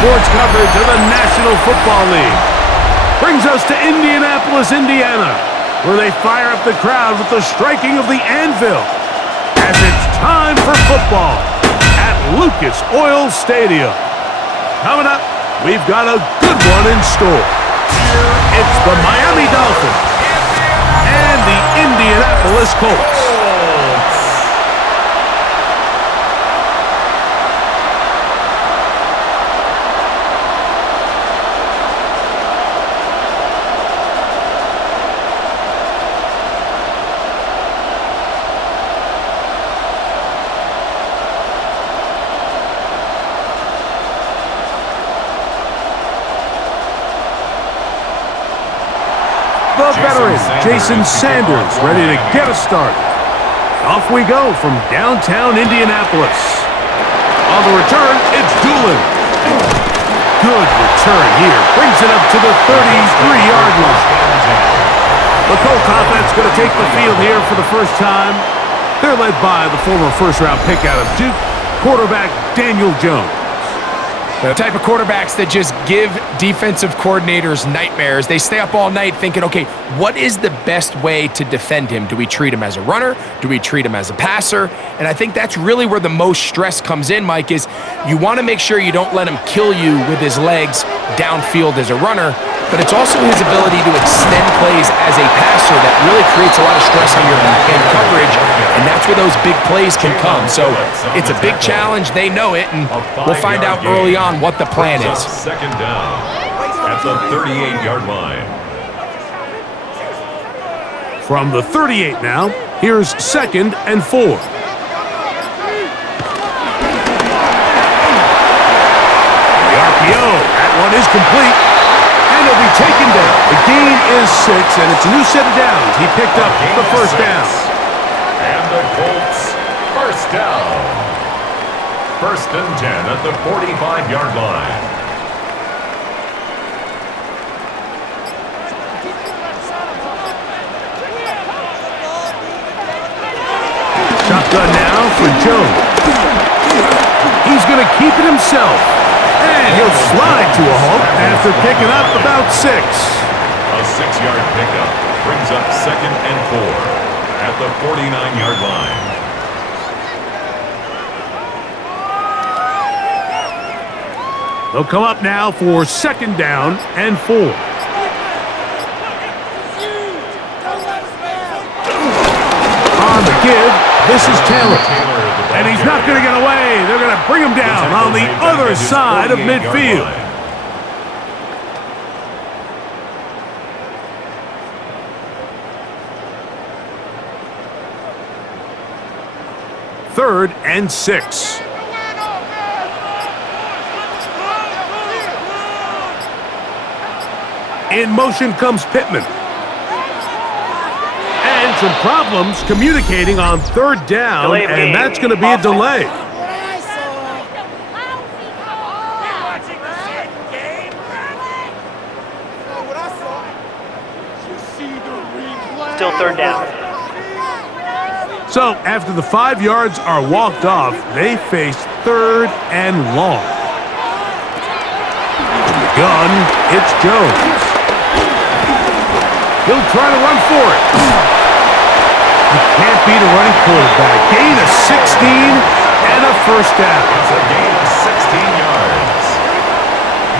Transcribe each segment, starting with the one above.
sports coverage of the National Football League. Brings us to Indianapolis, Indiana, where they fire up the crowd with the striking of the anvil as it's time for football at Lucas Oil Stadium. Coming up, we've got a good one in store. It's the Miami Dolphins and the Indianapolis Colts. The veteran, Jason Sanders, ready to get us started. Off we go from downtown Indianapolis. On the return, it's Doolin. Good return here. Brings it up to the 33-yard line. The Colts offense going to take the field here for the first time. They're led by the former first-round pick out of Duke, quarterback Daniel Jones. The type of quarterbacks that just give defensive coordinators nightmares. They stay up all night thinking, okay, what is the best way to defend him? Do we treat him as a runner? Do we treat him as a passer? And I think that's really where the most stress comes in, Mike, is you want to make sure you don't let him kill you with his legs downfield as a runner, but it's also his ability to extend plays as a passer that really creates a lot of stress on your back-end coverage, and that's where those big plays can come. So it's a big challenge. They know it, and we'll find out early on what the plan is. Second down at the 38-yard line. From the 38 now, here's 2nd and 4. The RPO, that one is complete. And he'll be taken down. The gain is 6, and it's a new set of downs. He picked up the first down. And the Colts, first down. 1st and 10 at the 45-yard line. Shotgun now for Jones. He's going to keep it himself. And he'll slide to a halt after picking up about 6. A 6-yard pickup brings up 2nd and 4 at the 49-yard line. They'll come up now for 2nd down and 4. On the give, this is Taylor. And he's not going to get away. They're going to bring him down on the other side of midfield. 3rd and 6. In motion comes Pittman. And some problems communicating on 3rd down, and that's going to be a delay. Still 3rd down. So after the 5 yards are walked off, they face 3rd and long. From the gun, it's Jones. He'll try to run for it. You can't beat a running quarterback. Gain of 16 and a first down. It's a gain of 16 yards.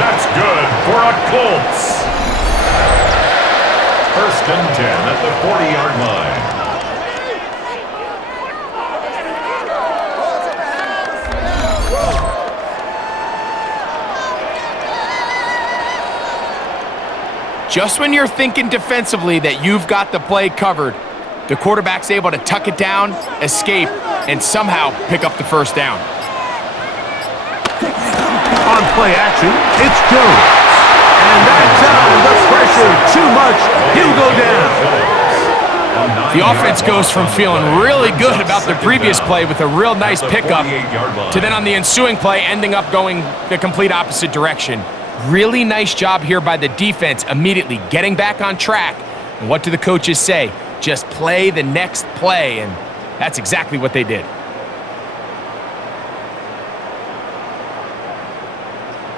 That's good for a Colts. 1st and 10 at the 40-yard line. Just when you're thinking defensively that you've got the play covered, the quarterback's able to tuck it down, escape, and somehow pick up the first down. On play action, it's Jones. And that time, the pressure too much. He'll go down. The offense goes from feeling really good about the previous play with a real nice pickup to then on the ensuing play ending up going the complete opposite direction. Really nice job here by the defense, immediately getting back on track. And what do the coaches say? Just play the next play, and that's exactly what they did.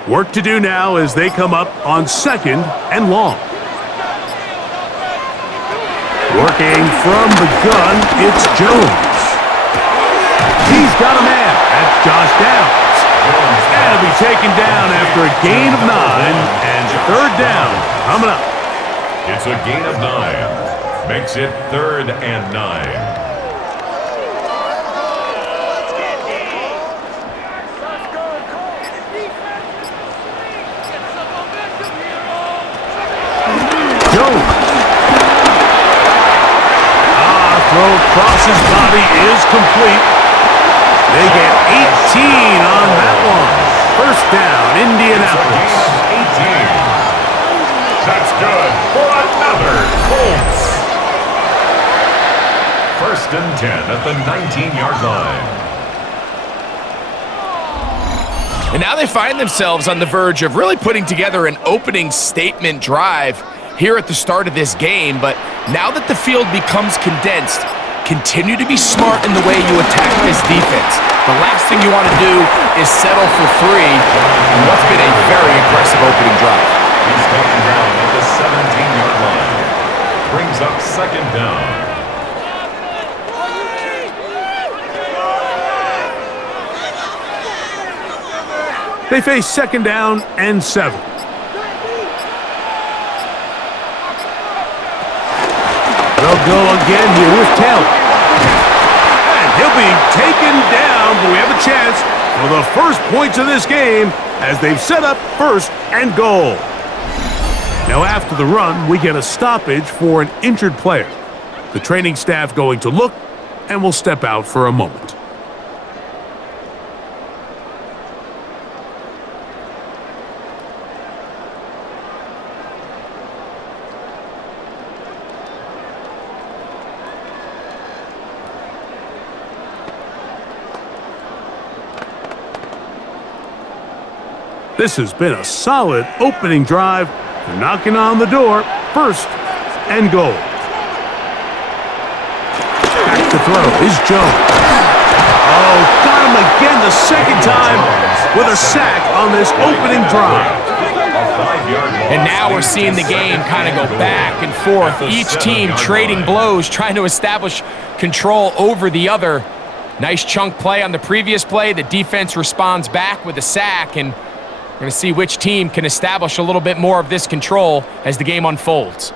Work to do now as they come up on 2nd and long. Working from the gun, it's Jones. He's got a man. That's Josh Downs. That'll be taken down after a gain of 9 and 3rd down coming up. It's a gain of 9. Makes it 3rd and 9. Throw across his body is complete. They get 18 on that one. 1st down, Indianapolis. 18. That's good for another Colts. 1st and 10 at the 19-yard line. And now they find themselves on the verge of really putting together an opening statement drive here at the start of this game, but now that the field becomes condensed, continue to be smart in the way you attack this defense. The last thing you want to do is settle for 3 in what's been a very aggressive opening drive. He's taken down at the 17-yard line. Brings up 2nd down. They face 2nd down and 7. They'll go again here with Taylor. And he'll be taken down, but we have a chance for the first points of this game as they've set up 1st and goal. Now after the run, we get a stoppage for an injured player. The training staff going to look and will step out for a moment. This has been a solid opening drive. They're knocking on the door. 1st and goal. Back to throw is Jones. Oh, got him again the 2nd time with a sack on this opening drive. And now we're seeing the game kind of go back and forth. Each team trading blows, trying to establish control over the other. Nice chunk play on the previous play. The defense responds back with a sack, and we're going to see which team can establish a little bit more of this control as the game unfolds.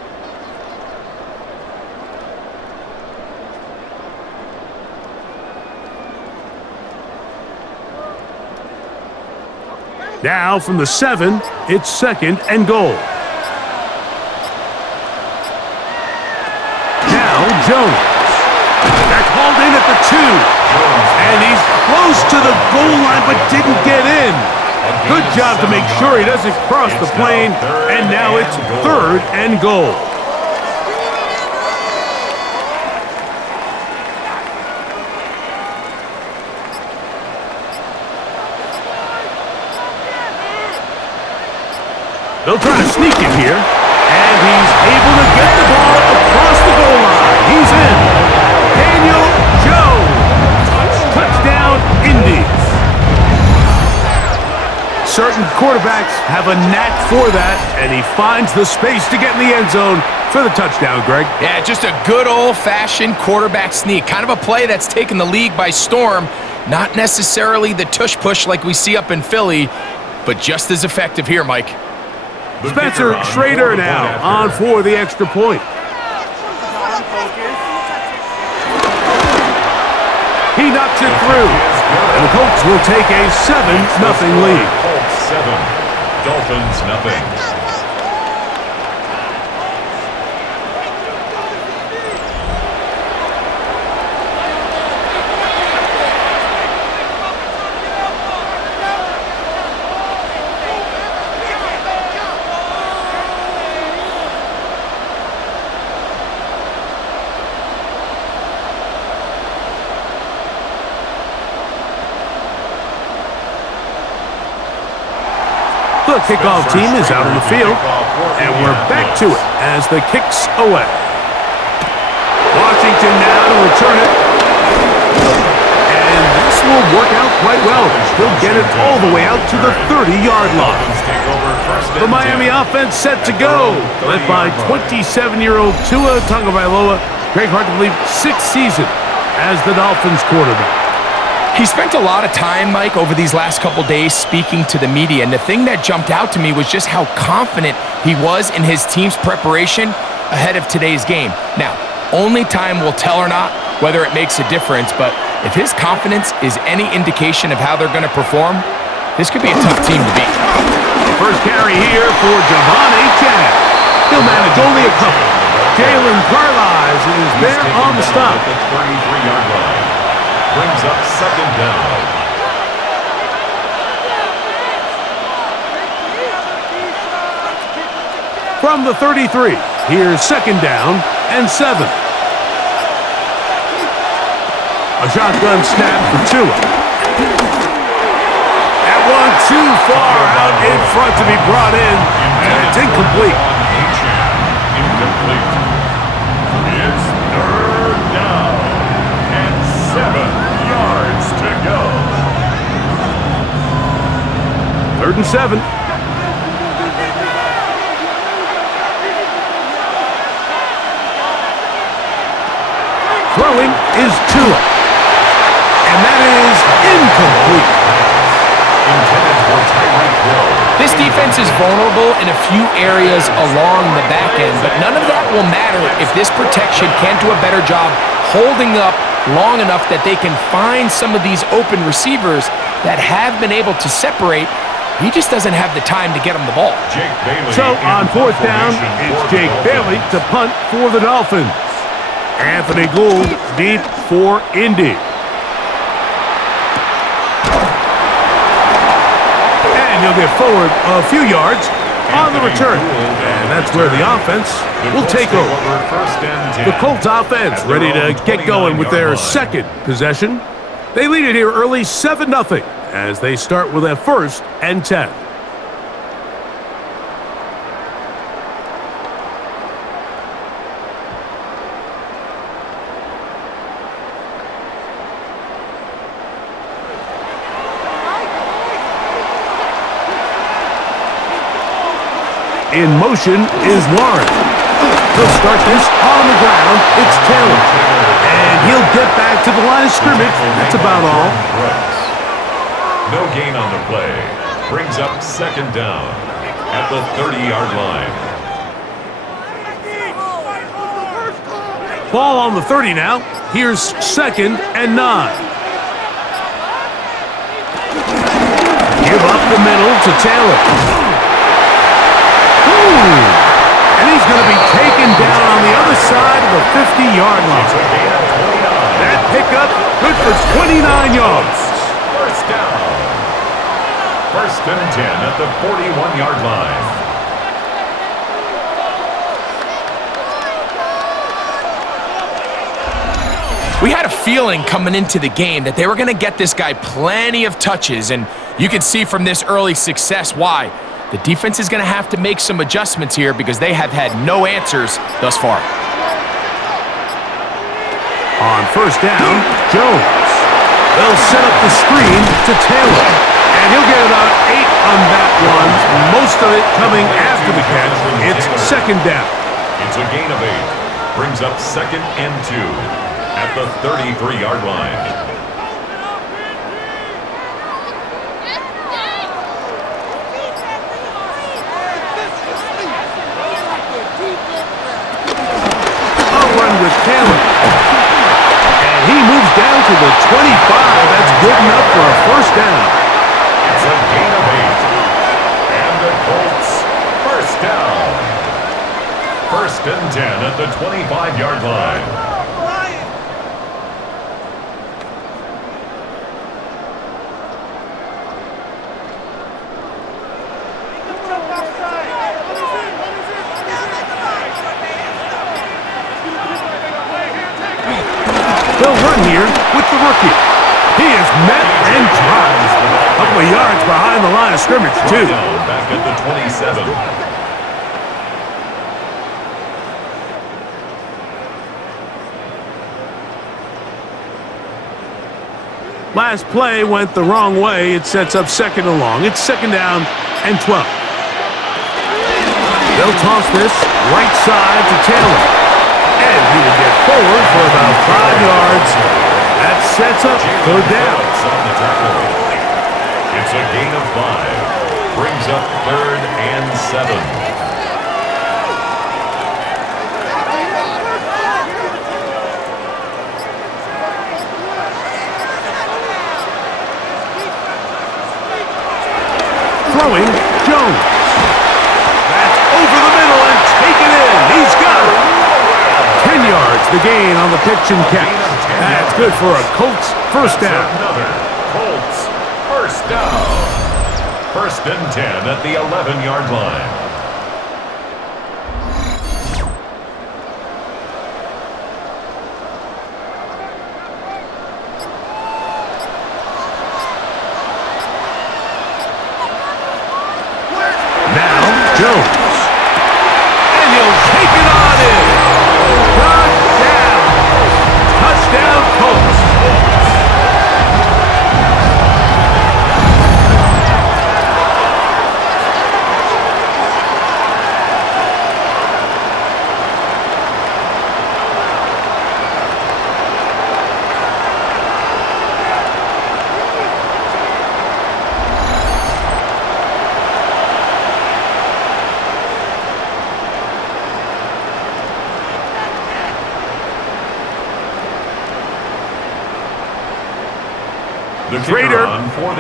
Now from the 7, it's 2nd and goal. Now Jones. They're called in at the 2. And he's close to the goal line but didn't get in. Good job to make sure he doesn't cross the plane, and now it's 3rd and goal. They'll try to sneak it here, and he's able to get the ball across the goal line. He's in. Daniel Jones. Touchdown, Indy. Certain quarterbacks have a knack for that, and he finds the space to get in the end zone for the touchdown, Greg. Yeah, just a good old-fashioned quarterback sneak. Kind of a play that's taken the league by storm. Not necessarily the tush-push like we see up in Philly, but just as effective here, Mike. Spencer Schrader now on for the extra point. He knocks it through, and the Colts will take a 7-0 lead. Colts 7, Dolphins nothing. The kickoff team is out on the field, and we're back to it as the kick's away. Washington now to return it. And this will work out quite well. He'll get it all the way out to the 30-yard line. The Miami offense set to go, led by 27-year-old Tua Tagovailoa. Greg, hard to believe, 6th season as the Dolphins quarterback. He spent a lot of time, Mike, over these last couple days speaking to the media, and the thing that jumped out to me was just how confident he was in his team's preparation ahead of today's game. Now, only time will tell or not whether it makes a difference, but if his confidence is any indication of how they're going to perform, this could be a tough team to beat. First carry here for Javon Chad. He'll manage only a couple. Jalen Carlisle is there on the stop. At the 33-yard line. Brings up second down. From the 33, here's second down and 7. A shotgun snap for Tua. That one too far out in front to be brought in, and it's incomplete. Incomplete. It's third down and 7 yards to go. 3rd and 7. Throwing is Tua. And that is incomplete. Intended for Tyreek Hill. This defense is vulnerable in a few areas along the back end, but none of that will matter if this protection can't do a better job holding up long enough that they can find some of these open receivers that have been able to separate. He just doesn't have the time to get him the ball. Jake Bailey. So on 4th down, it's Jake Bailey to punt for the Dolphins. Anthony Gould deep for Indy. And he'll get forward a few yards on the return. And that's where the offense will take over. The Colts offense ready to get going with their second possession. They lead it here early 7-0 as they start with a 1st and 10. In motion is Warren. He'll start this on the ground. It's Taylor. And he'll get back to the line of scrimmage. That's about all. No gain on the play. Brings up second down at the 30-yard line. Ball on the 30 now. Here's 2nd and 9. Give up the middle to Taylor. And he's going to be taken down on the other side of the 50-yard line. That pickup good for 29 yards. First down. 1st and 10 at the 41-yard line. We had a feeling coming into the game that they were going to get this guy plenty of touches, and you can see from this early success why. The defense is going to have to make some adjustments here because they have had no answers thus far. On 1st down, Jones. They'll set up the screen to Taylor. And he'll get about 8 on that one, most of it coming after the catch. It's 2nd down. It's a gain of 8. Brings up 2nd and 2 at the 33-yard line. With Taylor. And he moves down to the 25. That's good enough for a 1st down. It's a gain of 8. And the Colts, 1st down. 1st and 10 at the 25-yard line. They'll run here with the rookie. He is met and dropped. A couple of yards behind the line of scrimmage, too. Back at the 27. Last play went the wrong way. It sets up second and long. It's second down and 12. They'll toss this right side to Taylor. And he will get forward for about 5 yards. That sets up third down. It's a gain of 5. Brings up third and 7. Throwing, Jones. That's over the middle and taken in. He's got it. 10 yards, the gain on the pitch and catch. That's good for a Colts first down. Another Colts first down. First and 10 at the 11-yard line. Jones. And he'll take it on in. Touchdown. Touchdown, Colts. Trader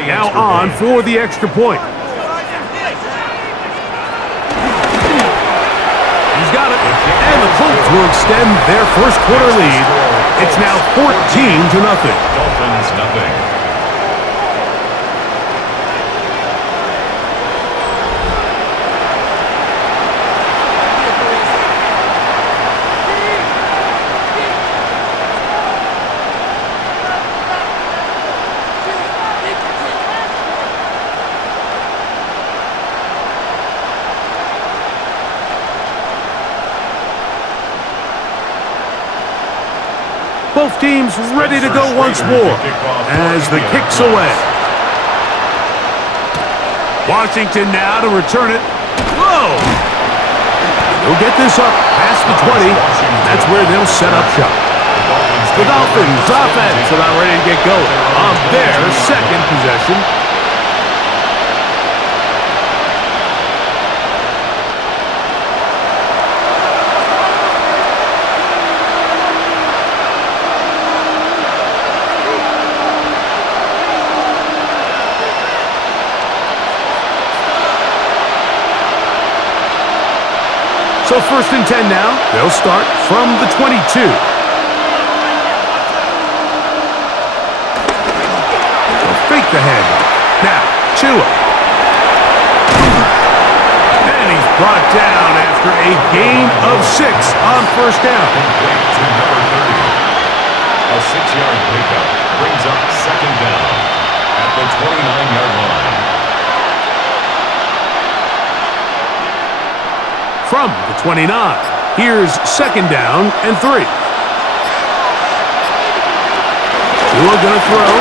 now on for the extra point. He's got it. And the Colts will extend their first quarter lead. It's now 14-0. Dolphins nothing. Both teams ready to go once more as the kick's away. Washington now to return it. Whoa! He'll get this up past the 20. That's where they'll set up shop. The Dolphins offense about ready to get going on their second possession. So first and 10 now. They'll start from the 22. They'll fake the handoff. Now, Tua. And he's brought down after a gain of 6 on first down. To number 30. A 6-yard pickup brings up second down at the 29-yard line. From the 29, here's second down and 3. Tua gonna throw.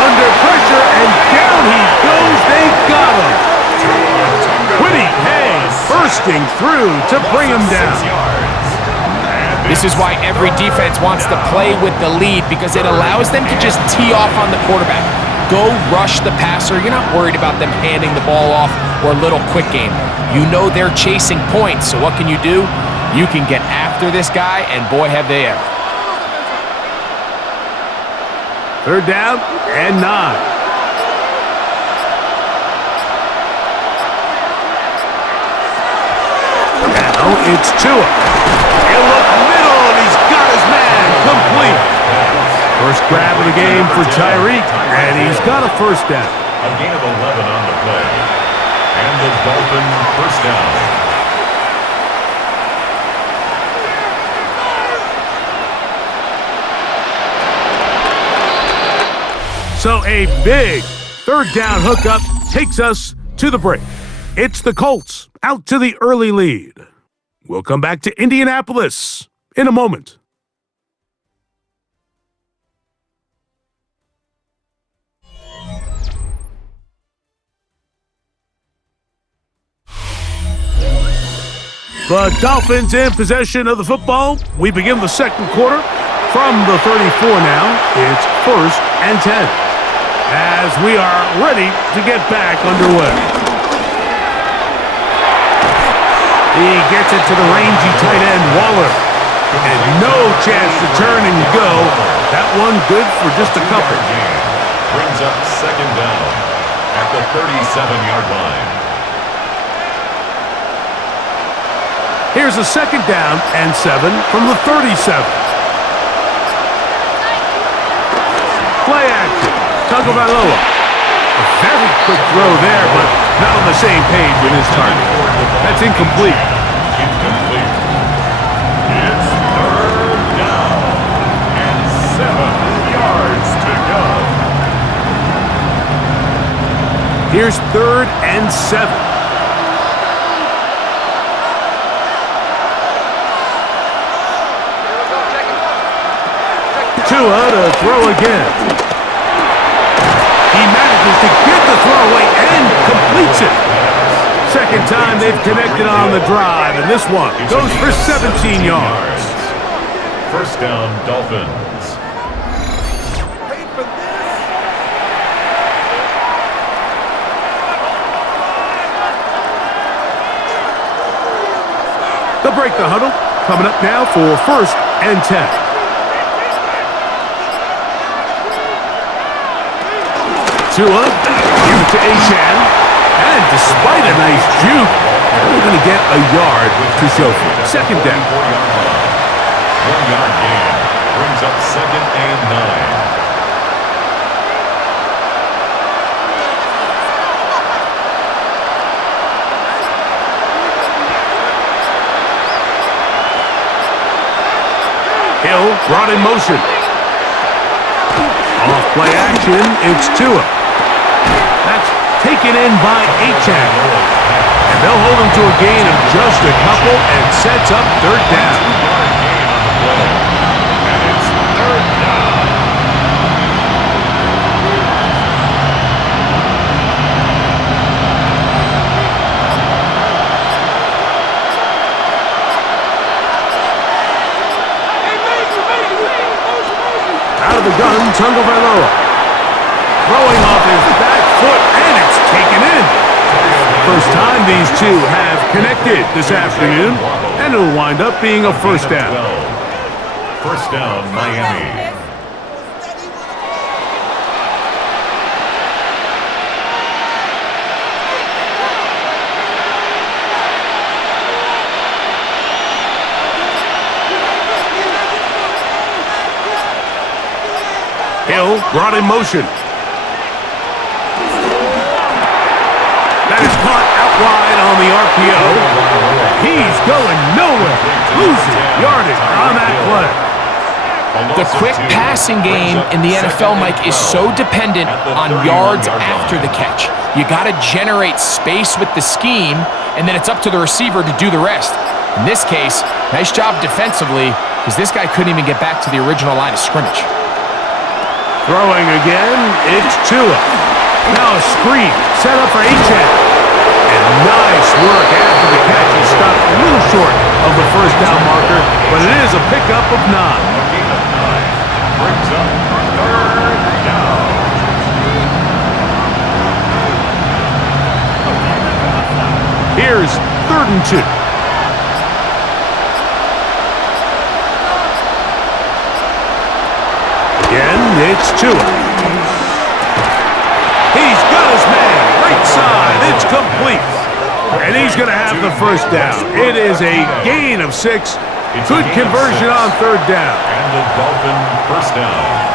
Under pressure, and down he goes. They got him. Quiddy Hayes bursting through to bring him down. This is why every defense wants to play with the lead, because it allows them to just tee off on the quarterback. Go rush the passer. You're not worried about them handing the ball off or a little quick game. You know they're chasing points, so what can you do? You can get after this guy, and boy, have they ever. Third down and 9. Now it's Tua. He'll look middle, and he's got his man complete. First grab of the game for Tyreek, and he's got a first down. A gain of 11 on the play. And the Dolphin first down. So a big third down hookup takes us to the break. It's the Colts out to the early lead. We'll come back to Indianapolis in a moment. The Dolphins in possession of the football. We begin the second quarter from the 34 now. It's 1st and 10 as we are ready to get back underway. He gets it to the rangy tight end, Waller. And no chance to turn and go. That one good for just a couple. Brings up 2nd down at the 37-yard line. Here's a 2nd down and 7 from the 37. Play action. Tagovailoa. A very quick throw there, but not on the same page with his target. That's incomplete. Incomplete. It's 3rd down and 7 yards to go. Here's 3rd and 7. Tua to throw again. He manages to get the throw away and completes it. Second time they've connected on the drive, and this one goes for 17 yards. 1st down, Dolphins. They'll break the huddle. Coming up now for 1st and 10. Tua, give it to Achan, and despite a nice juke, they're going to get a yard to show for it. 2nd down. 1-yard gain brings up 2nd and 9. Hill brought in motion. Off play action, it's Tua. That's taken in by Achan. And they'll hold him to a gain of just a couple and sets up 3rd down. 2-yard gain on the play. And it's 3rd down. Out of the gun, Tagovailoa. Throwing off his back foot, and it's taken in. First time these two have connected this afternoon, and it'll wind up being a 1st down. 1st down, Miami. Hill brought in motion. That is caught out wide on the RPO. He's going nowhere. Losing yardage on that play. The quick passing game in the NFL, Mike, is so dependent on yards after the catch. You got to generate space with the scheme, and then it's up to the receiver to do the rest. In this case, nice job defensively, because this guy couldn't even get back to the original line of scrimmage. Throwing again, it's Tua. Now a screen set up for Achan. And nice work after the catch. He stopped a little short of the 1st down marker, but it is a pickup of 9. A gain of 9 brings up 3rd down. Here's 3rd and 2. Again, it's Tua. He's got his man. Right side. It's complete. And he's going to have the 1st down. It is a gain of 6. Good conversion on 3rd down. And the Dolphin 1st down.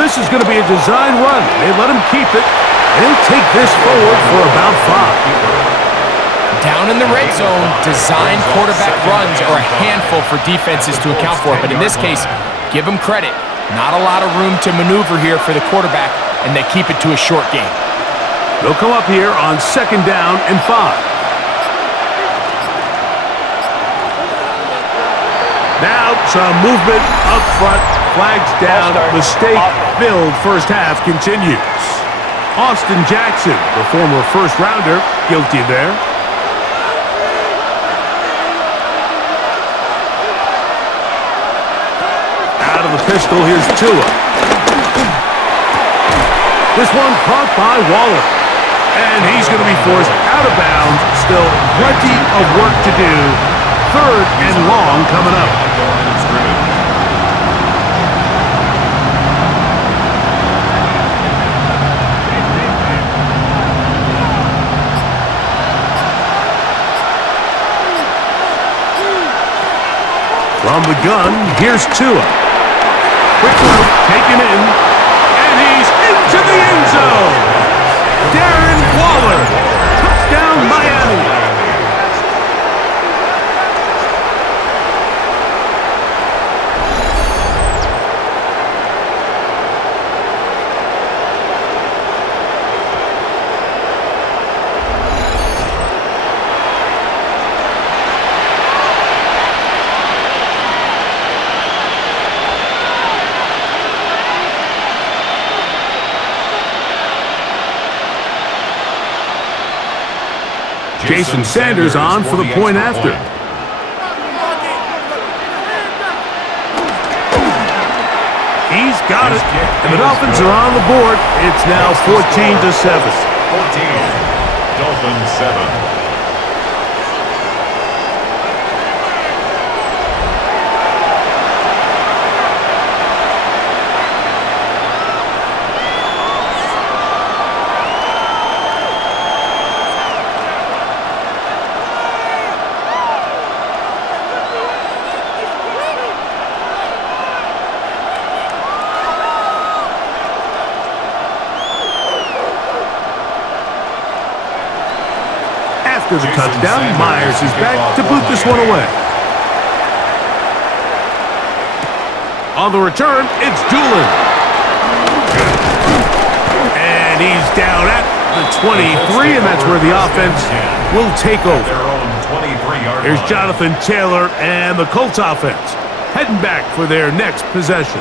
This is going to be a design run. They let him keep it, and he'll take this forward for about 5. Down in the red zone, design quarterback runs are a handful for defenses to account for. But in this case, give them credit. Not a lot of room to maneuver here for the quarterback, and they keep it to a short game. They'll come up here on 2nd down and 5. Now Well, some movement up front, flags down, mistake-filled first half continues. Austin Jackson, the former first-rounder, guilty there. Out of the pistol, here's Tua. This one caught by Waller. And he's going to be forced out of bounds. Still plenty of work to do. 3rd and long coming up. From the gun, here's Tua. Quick throw, taken in, and he's into the end zone. Darren Waller, touchdown Miami. Jason Sanders on for the point after. He's got it. And the Dolphins are on the board. It's now 14-7. 14. Dolphins 7. After the touchdown, Myers is back to boot this one away. On the return, it's Doolin. And he's down at the 23, and that's where the offense will take over. Here's Jonathan Taylor and the Colts offense heading back for their next possession.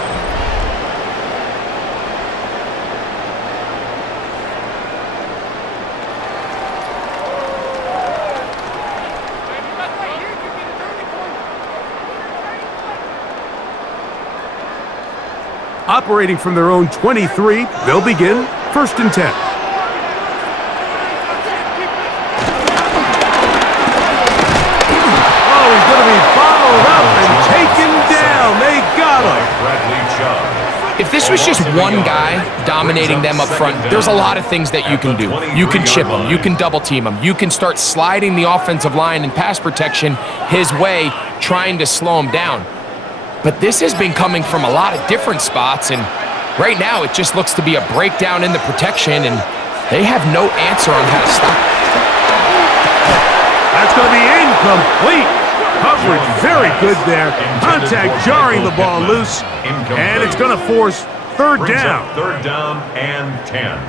Operating from their own 23, they'll begin 1st and 10. Oh, he's going to be bottled up and taken down. They got him. If this was just one guy dominating them up front, there's a lot of things that you can do. You can chip him. You can double team him. You can start sliding the offensive line and pass protection his way, trying to slow him down. But this has been coming from a lot of different spots, and right now it just looks to be a breakdown in the protection, and they have no answer on how to stop it. That's going to be incomplete. Coverage very good there. Contact jarring the ball loose, and it's going to force 3rd down. 3rd down and 10.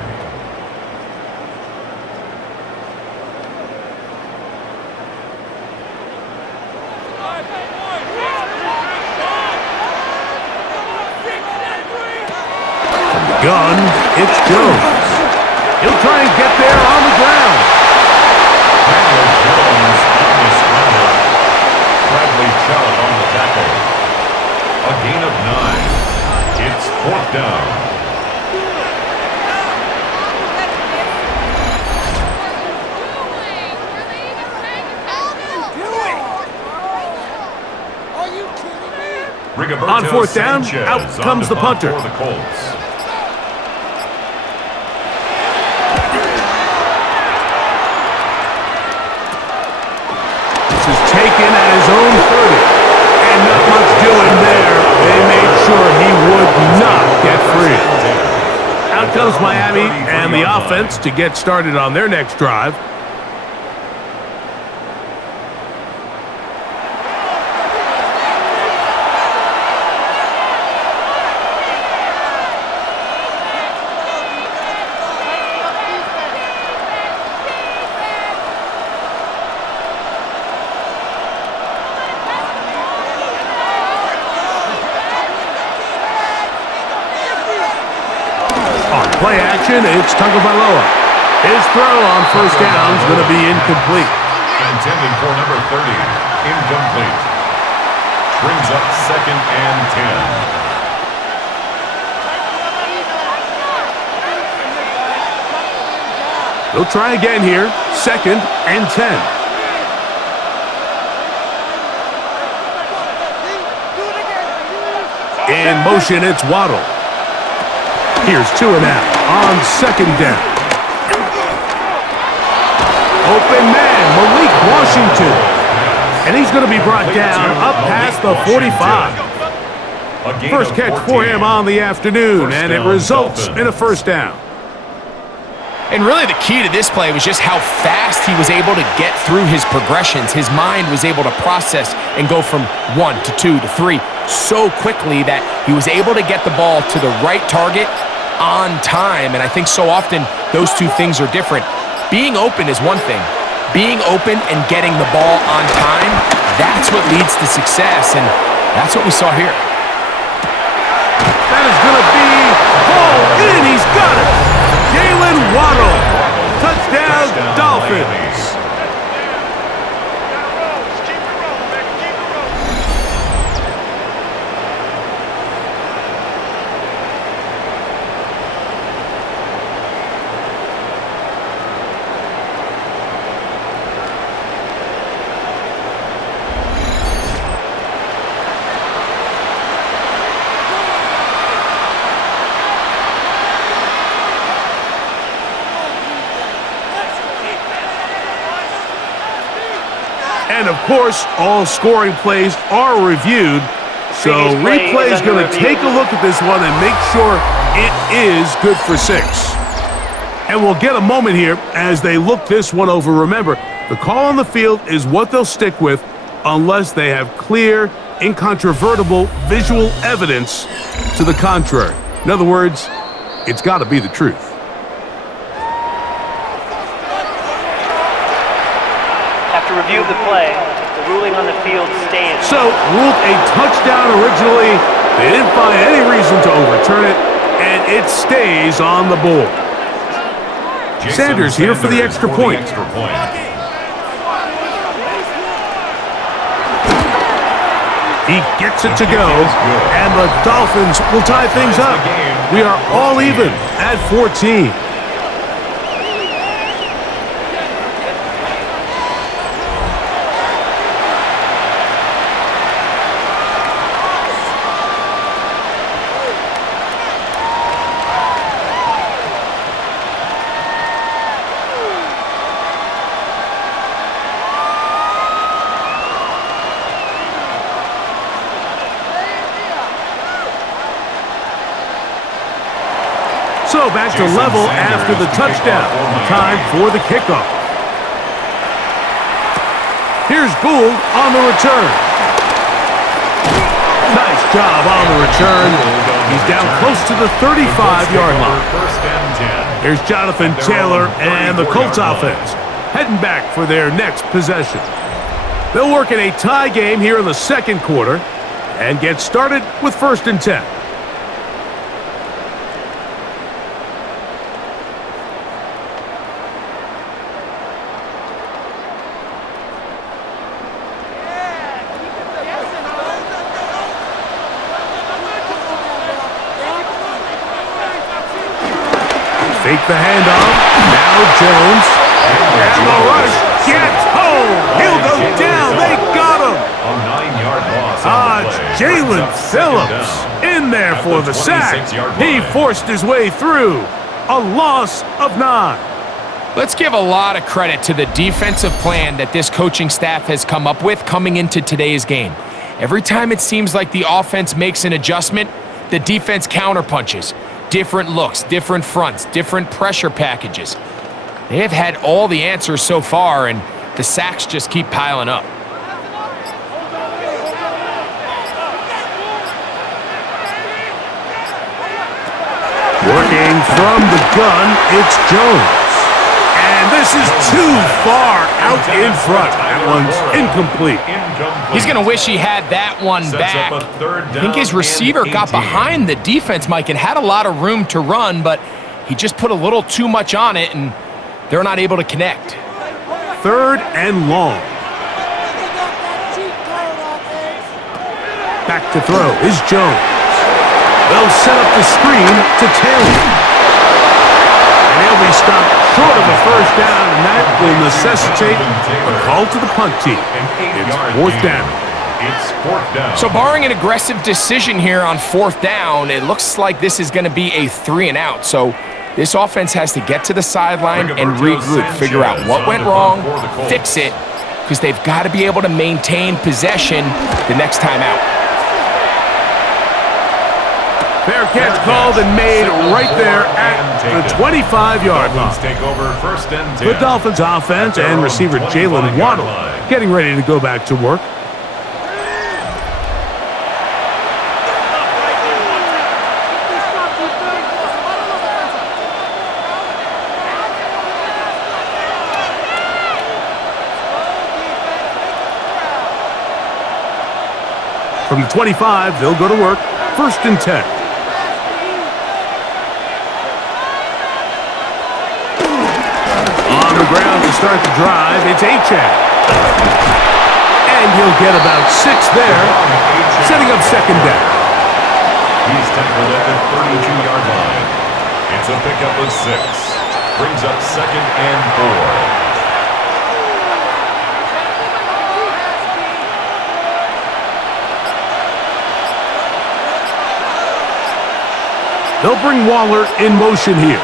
Gun, it's Jones. He'll try and get there on the ground. Bradley Chubb on the tackle. A gain of 9. It's 4th down. On 4th down, out comes the punter. For the Colts. Taken at his own 30. And not much doing there. They made sure he would not get free. Out comes Miami and the offense to get started on their next drive. On play action, it's Tagovailoa. His throw on first down is going to be incomplete. Intended for number 30. Incomplete. Brings up 2nd and 10. They'll try again here. 2nd and 10. In motion, it's Waddle. Here's 2 and out on 2nd down. Open man, Malik Washington. And he's going to be brought down up past the 45. First catch for him on the afternoon, and it results in a first down. And really the key to this play was just how fast he was able to get through his progressions. His mind was able to process and go from 1 to 2 to 3 so quickly that he was able to get the ball to the right target on time. And I think so often those two things are different. Being open is one thing. Being open and getting the ball on time, that's what leads to success. And that's what we saw here. That is going to be ball in. He's got it. Jalen Waddle. Touchdown, Dolphins. And, of course, all scoring plays are reviewed. So replay is going to take a look at this one and make sure it is good for 6. And we'll get a moment here as they look this one over. Remember, the call on the field is what they'll stick with unless they have clear, incontrovertible visual evidence to the contrary. In other words, it's got to be the truth. After review of the play, the ruling on the field stands. So, ruled a touchdown originally. They didn't find any reason to overturn it, and it stays on the board. Sanders here for the extra point. He gets it to go, and the Dolphins will tie things up. We are all even at 14. So back to level after the touchdown. Time for the kickoff. Here's Gould on the return. Nice job on the return. He's down close to the 35-yard line. Here's Jonathan Taylor and the Colts offense heading back for their next possession. They'll work in a tie game here in the second quarter and get started with 1st and 10. Fake the handoff. Now Jones. And the rush gets home. He'll go down. They got him. A 9-yard loss. It's Jalen Phillips in there for the sack. He forced his way through. A loss of 9. Let's give a lot of credit to the defensive plan that this coaching staff has come up with coming into today's game. Every time it seems like the offense makes an adjustment, the defense counterpunches. Different looks, different fronts, different pressure packages. They have had all the answers so far, and the sacks just keep piling up. Working from the gun, it's Jones. And this is too far out in front. That one's incomplete. He's going to wish he had that one back. I think his receiver got behind the defense, Mike, and had a lot of room to run, but He just put a little too much on it, and they're not able to connect. 3rd and long. Back to throw is Jones. They'll set up the screen to Taylor. And he'll be stopped short of a first down, and that will necessitate a call to the punt team. It's 4th down. It's 4th down. So barring an aggressive decision here on 4th down, it looks like this is going to be a 3-and-out. So this offense has to get to the sideline and regroup, figure out what went wrong, fix it, because they've got to be able to maintain possession the next time out. Fair catch called and made right there at the 25-yard line. Take over 1st and 10. The Dolphins offense and receiver Jalen Waddle getting ready to go back to work. From the 25, they'll go to work. 1st and 10. On the ground to start the drive, it's Achane. And he'll get about 6 there, setting up 2nd down. He's tackled at the 32-yard line. It's a pickup of 6. Brings up 2nd and 4. They'll bring Waller in motion here.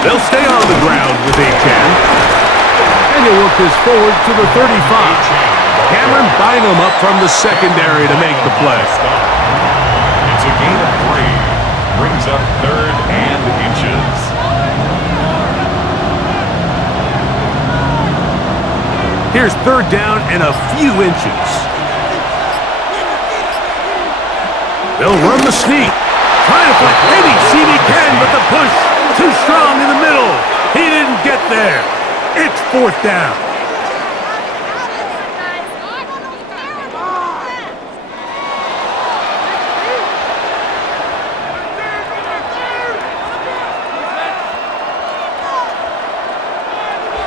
They'll stay on the ground with Achane. And he'll work this forward to the 35. Cameron Bynum up from the secondary to make the play. It's a gain of 3. Brings up 3rd and inches. Here's 3rd down and a few inches. They'll run the sneak. Trying to find any seam he can, but the push too strong in the middle. He didn't get there. It's 4th down.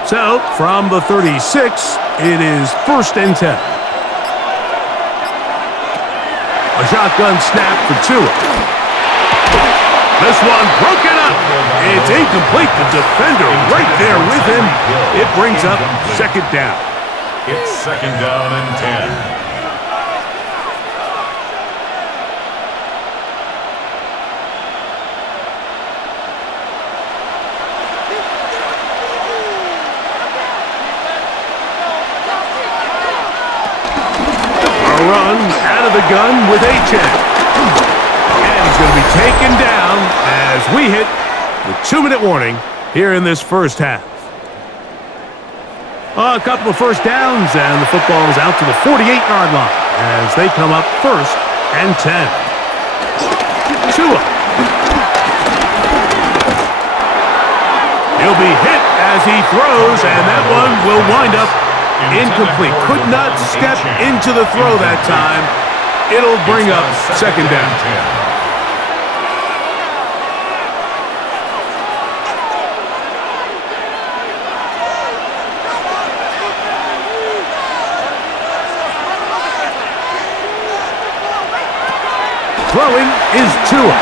So, from the 36, it is 1st and 10. A shotgun snap for Tua. This one broken up. It's incomplete. The defender right there with him. It brings up 2nd down. It's 2nd down and 10. A run out of the gun with Achane. And he's going to be taken down as we hit the 2-minute warning here in this first half. A couple of first downs, and the football is out to the 48-yard line as they come up 1st and 10. Tua. He'll be hit as he throws, and that one will wind up incomplete. Could not step into the throw that time. It'll bring up 2nd down. Throwing is Tua.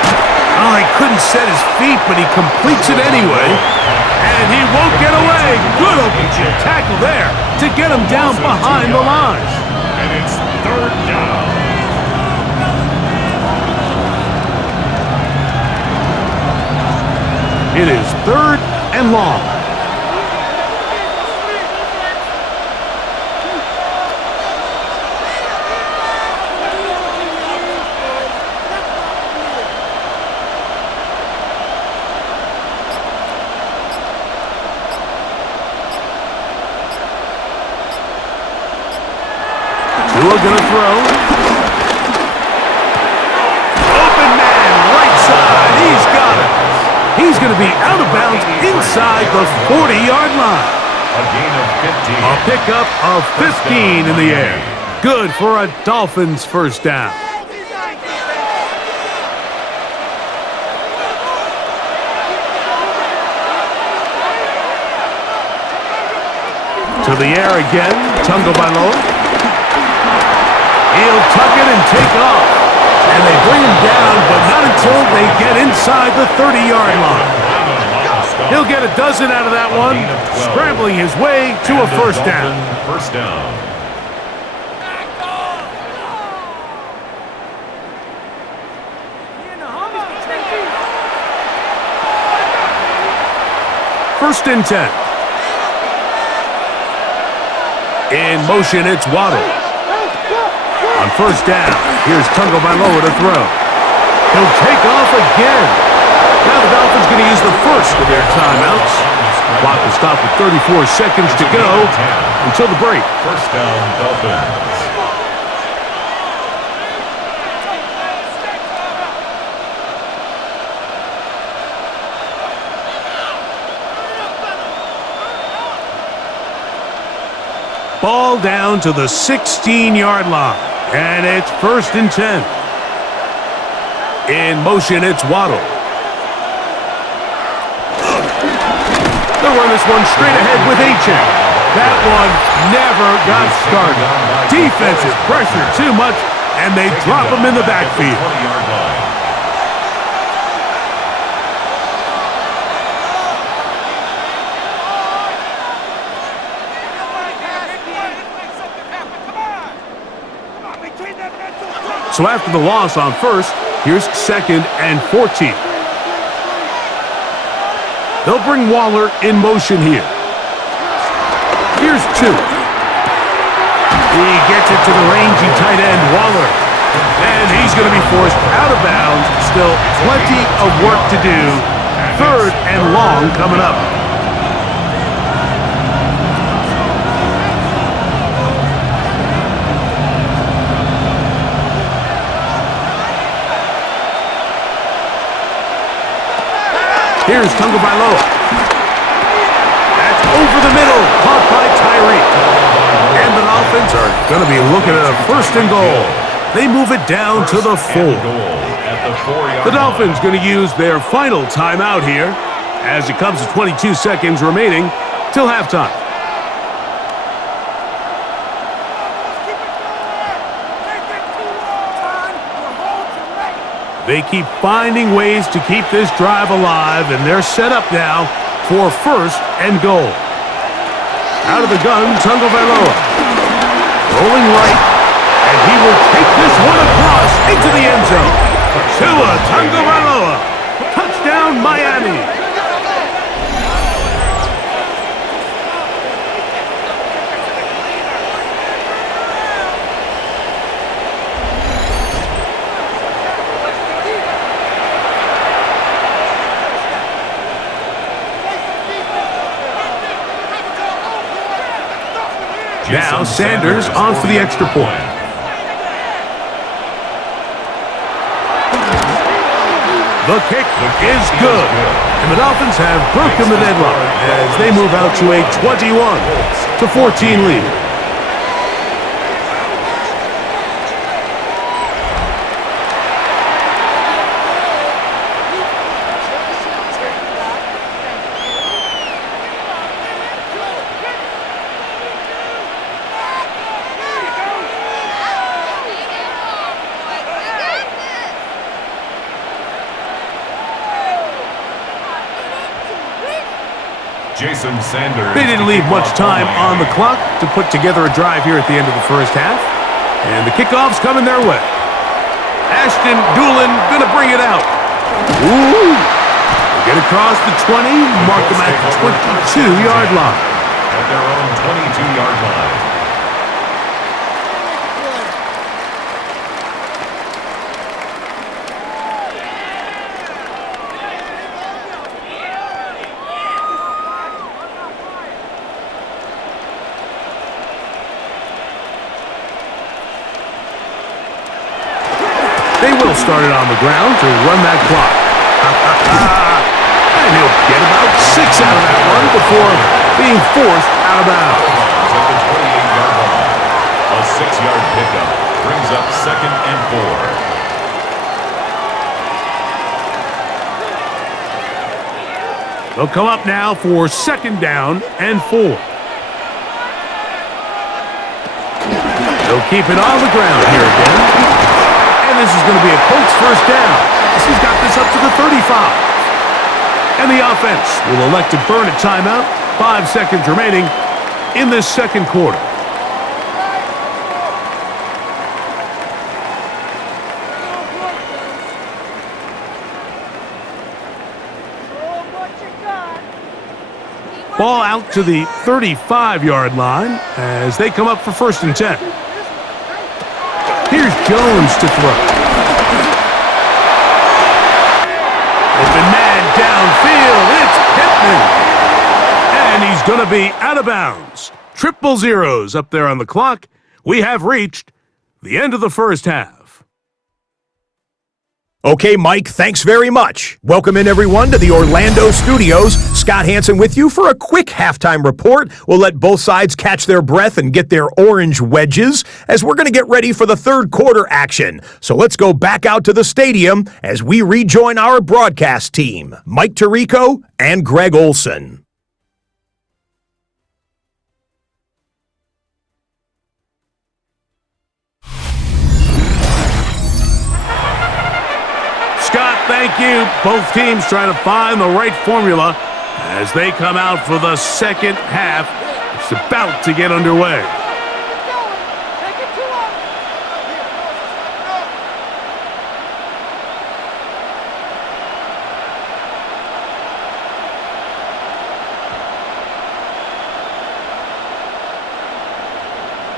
Oh, he couldn't set his feet, but he completes it anyway. And he won't get away. Good open tackle there to get him down behind the line. And it's 3rd down. It is 3rd and long. Tua gonna throw. Open man, right side. He's got it. He's gonna be out of bounds inside the 40-yard line. A gain of 15. A pickup of 15 in the air. Good for a Dolphins first down. To the air again, Tagovailoa. He'll tuck it and take off. And they bring him down, but not until they get inside the 30-yard line. He'll get a dozen out of that one, scrambling his way to a first down. First down. First and 10. In motion, it's Waddle. On first down, here's Tagovailoa to throw. He'll take off again. Now the Dolphins going to use the first of their timeouts. Clock will stop with 34 seconds to go until the break. First down, Dolphins. Ball down to the 16-yard line. And it's first and 10. In motion, it's Waddle. They'll run this one straight ahead with Achane. That one never got started. Defensive pressure too much, and they drop him in the backfield. 20-yard line. So after the loss on first, here's second and 14. They'll bring Waller in motion here. Here's two. He gets it to the rangy tight end, Waller. And he's going to be forced out of bounds. Still plenty of work to do. Third and long coming up. Here's Tagovailoa. That's over the middle, caught by Tyreek. And the Dolphins are going to be looking at a first and goal. They move it down to the 4. The Dolphins going to use their final timeout here as it comes to 22 seconds remaining till halftime. They keep finding ways to keep this drive alive, and they're set up now for first and goal. Out of the gun, Tagovailoa. Rolling right, and he will take this one across into the end zone. Tua Tagovailoa. Touchdown, Miami. Now Sanders on for the extra point. The kick is good. And the Dolphins have broken the deadlock as they move out to a 21-14 lead. Jason Sanders. They didn't leave much time on the clock to put together a drive here at the end of the first half. And the kickoff's coming their way. Ashton Doolin going to bring it out. Ooh! They get across the 20, mark them at the 22-yard line. At their own 22-yard line. They will start it on the ground to run that clock. And he'll get about 6 out of that one before being forced out of bounds. At the 28-yard line. A 6-yard pickup brings up second and 4. They'll come up now for second down and 4. keep it on the ground here again. And this is going to be a Colts first down. He's got this up to the 35. And the offense will elect to burn a timeout. 5 seconds remaining in this second quarter. Ball out to the 35-yard line as they come up for 1st and 10. Here's Jones to throw. Open man downfield. It's Pittman. And he's going to be out of bounds. 000 up there on the clock. We have reached the end of the first half. Okay, Mike, thanks very much. Welcome in, everyone, to the Orlando studios. Scott Hansen with you for a quick halftime report. We'll let both sides catch their breath and get their orange wedges as we're going to get ready for the third quarter action. So let's go back out to the stadium as we rejoin our broadcast team, Mike Tirico and Greg Olson. Scott, thank you. Both teams trying to find the right formula as they come out for the second half. It's about to get underway.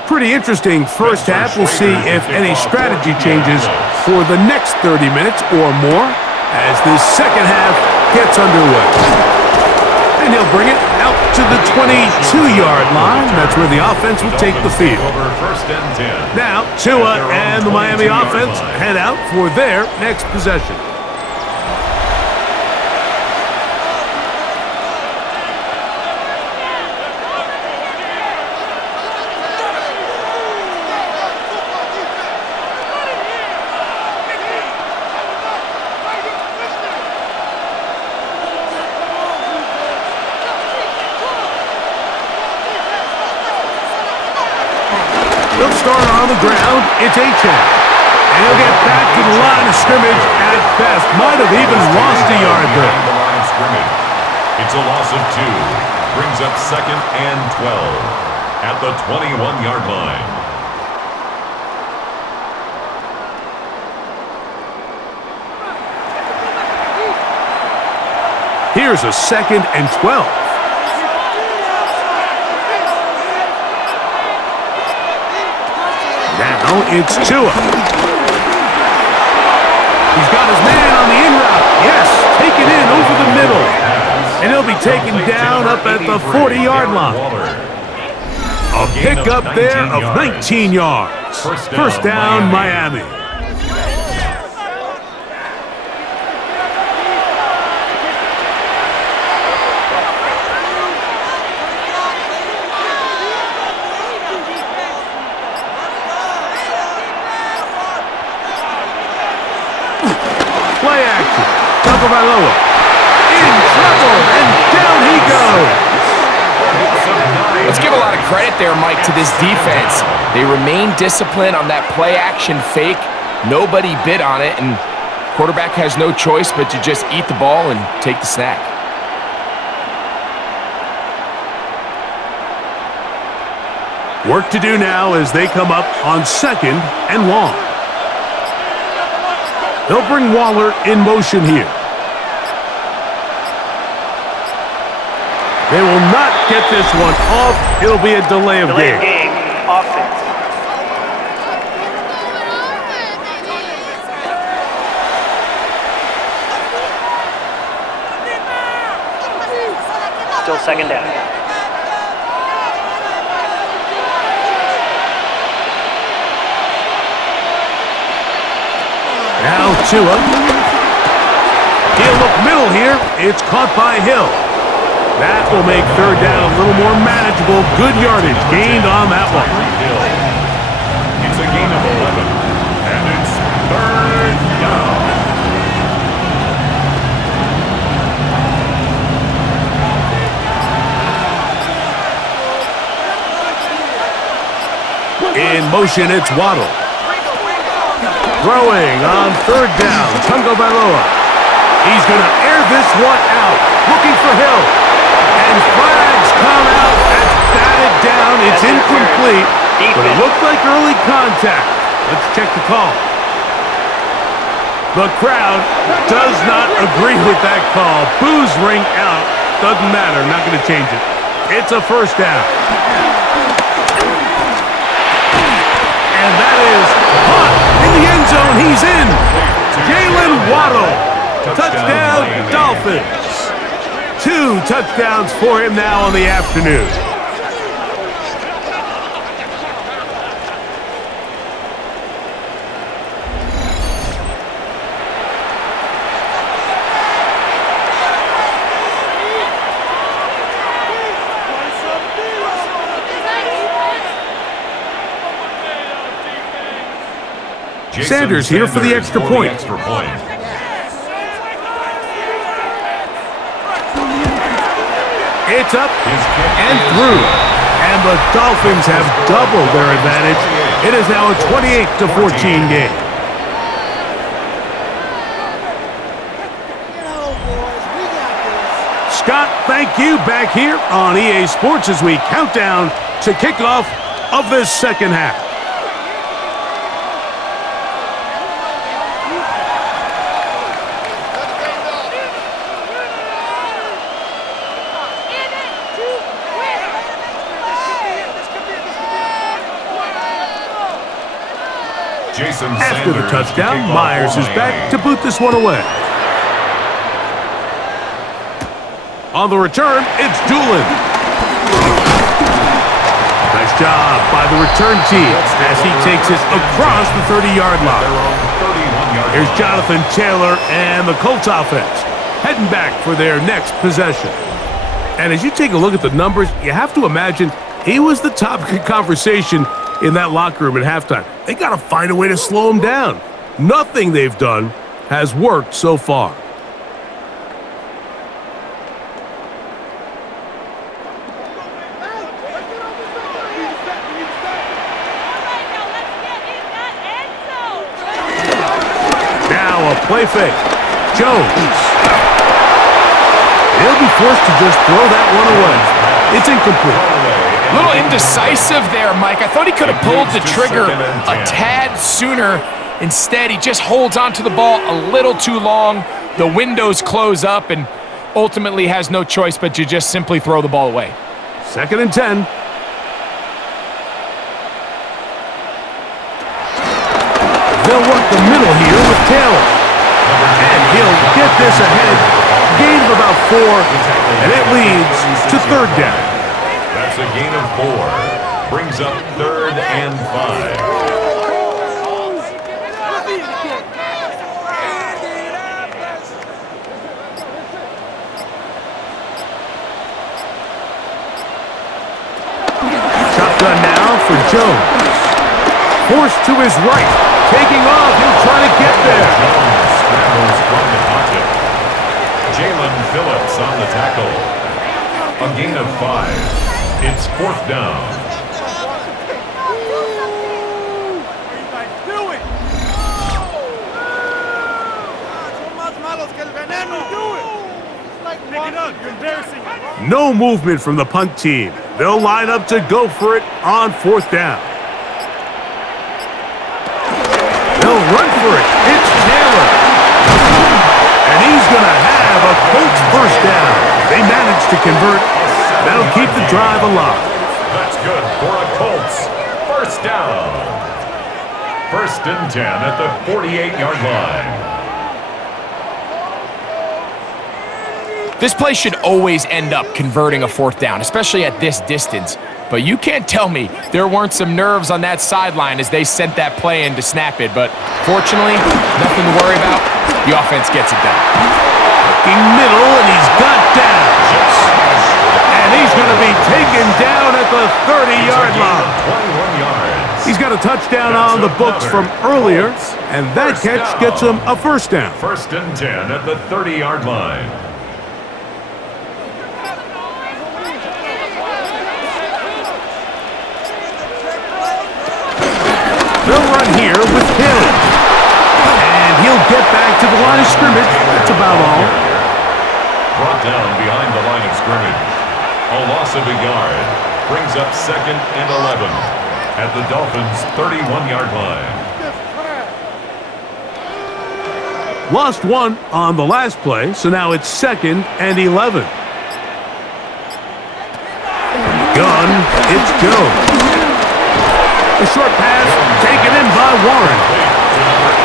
Pretty interesting first half. We'll see if any strategy changes for the next 30 minutes or more as this second half gets underway. And he'll bring it out to the 22-yard line. That's where the offense will take the field. Now, Tua and the Miami offense head out for their next possession. They'll start on the ground. It's Achane. And he'll get back to the line of scrimmage at best. Might have even lost a yard there. It's a loss of 2. Brings up 2nd and 12 at the 21-yard line. Here's a 2nd and 12. Now it's Tua. He's got his man on the in route. Yes, take it in over the middle. And he'll be taken down up at the 40-yard line. A pickup there of 19 yards. First down, Miami. Play action. Tagovailoa. In trouble, and down he goes. Let's give a lot of credit there, Mike, to this defense. They remain disciplined on that play action fake. Nobody bid on it, and quarterback has no choice but to just eat the ball and take the snack. Work to do now as they come up on 2nd and long. They'll bring Waller in motion here. They will not get this one off. It'll be a delay of game. Offense. Still 2nd down. Now Tua. He'll look middle here. It's caught by Hill. That will make 3rd down a little more manageable. Good yardage gained on that one. It's a gain of 11, and it's 3rd down. In motion, it's Waddle. Throwing on third down, Tungo Bailoa. He's going to air this one out, looking for Hill. And flags come out. That's batted down. It's incomplete, but it looked like early contact. Let's check the call. The crowd does not agree with that call. Boos ring out. Doesn't matter. Not going to change it. It's a first down. And that is caught in the end zone. He's in. Jalen Waddle. Touchdown, Dolphins. 2 touchdowns for him now on the afternoon. Sanders here for the extra point. It's up and through. And the Dolphins have doubled their advantage. It is now a 28-14 game. Scott, thank you. Back here on EA Sports as we count down to kickoff of this second half. After the touchdown, Myers is back to boot this one away. On the return, it's Doolin. Nice job by the return team as he takes it across the 30-yard line. Here's Jonathan Taylor and the Colts offense heading back for their next possession. And as you take a look at the numbers, you have to imagine he was the topic of conversation in that locker room at halftime. They got to find a way to slow him down. Nothing they've done has worked so far. Now a play fake. Jones. He'll be forced to just throw that one away. It's incomplete. A little indecisive there, Mike. I thought he could have pulled the trigger a tad sooner. Instead, he just holds onto the ball a little too long. The windows close up and ultimately has no choice but to just simply throw the ball away. 2nd and 10. They'll work the middle here with Taylor. And he'll get this ahead. Gain of about 4, and it leads to 3rd down. That's a gain of 4. Brings up 3rd and 5. Shotgun now for Jones. Forced to his right. Taking off. He'll try to get there. Jones scrambles from the pocket. Jalen Phillips on the tackle. A gain of 5. It's 4th down. No movement from the punt team. They'll line up to go for it on 4th down. They'll run for it. It's Taylor. And he's going to have a Colts first down. They managed to convert. That'll keep the drive alive. That's good for a Colts first down. 1st and 10 at the 48-yard line. This play should always end up converting a 4th down, especially at this distance. But you can't tell me there weren't some nerves on that sideline as they sent that play in to snap it. But fortunately, nothing to worry about. The offense gets it done. Looking middle, and he's got down. And he's going to be taken down at the 30-yard line. 21 yards. He's got a touchdown on the books from earlier, and that catch gets him a first down. 1st and 10 at the 30-yard line. They'll run here with Hill. And he'll get back to the line of scrimmage. That's about all. Brought down behind the line of scrimmage. A loss of a yard. Brings up 2nd and 11 at the Dolphins' 31-yard line. Lost one on the last play, so now it's 2nd and 11. Gun, it's Jones. A short pass taken in by Warren.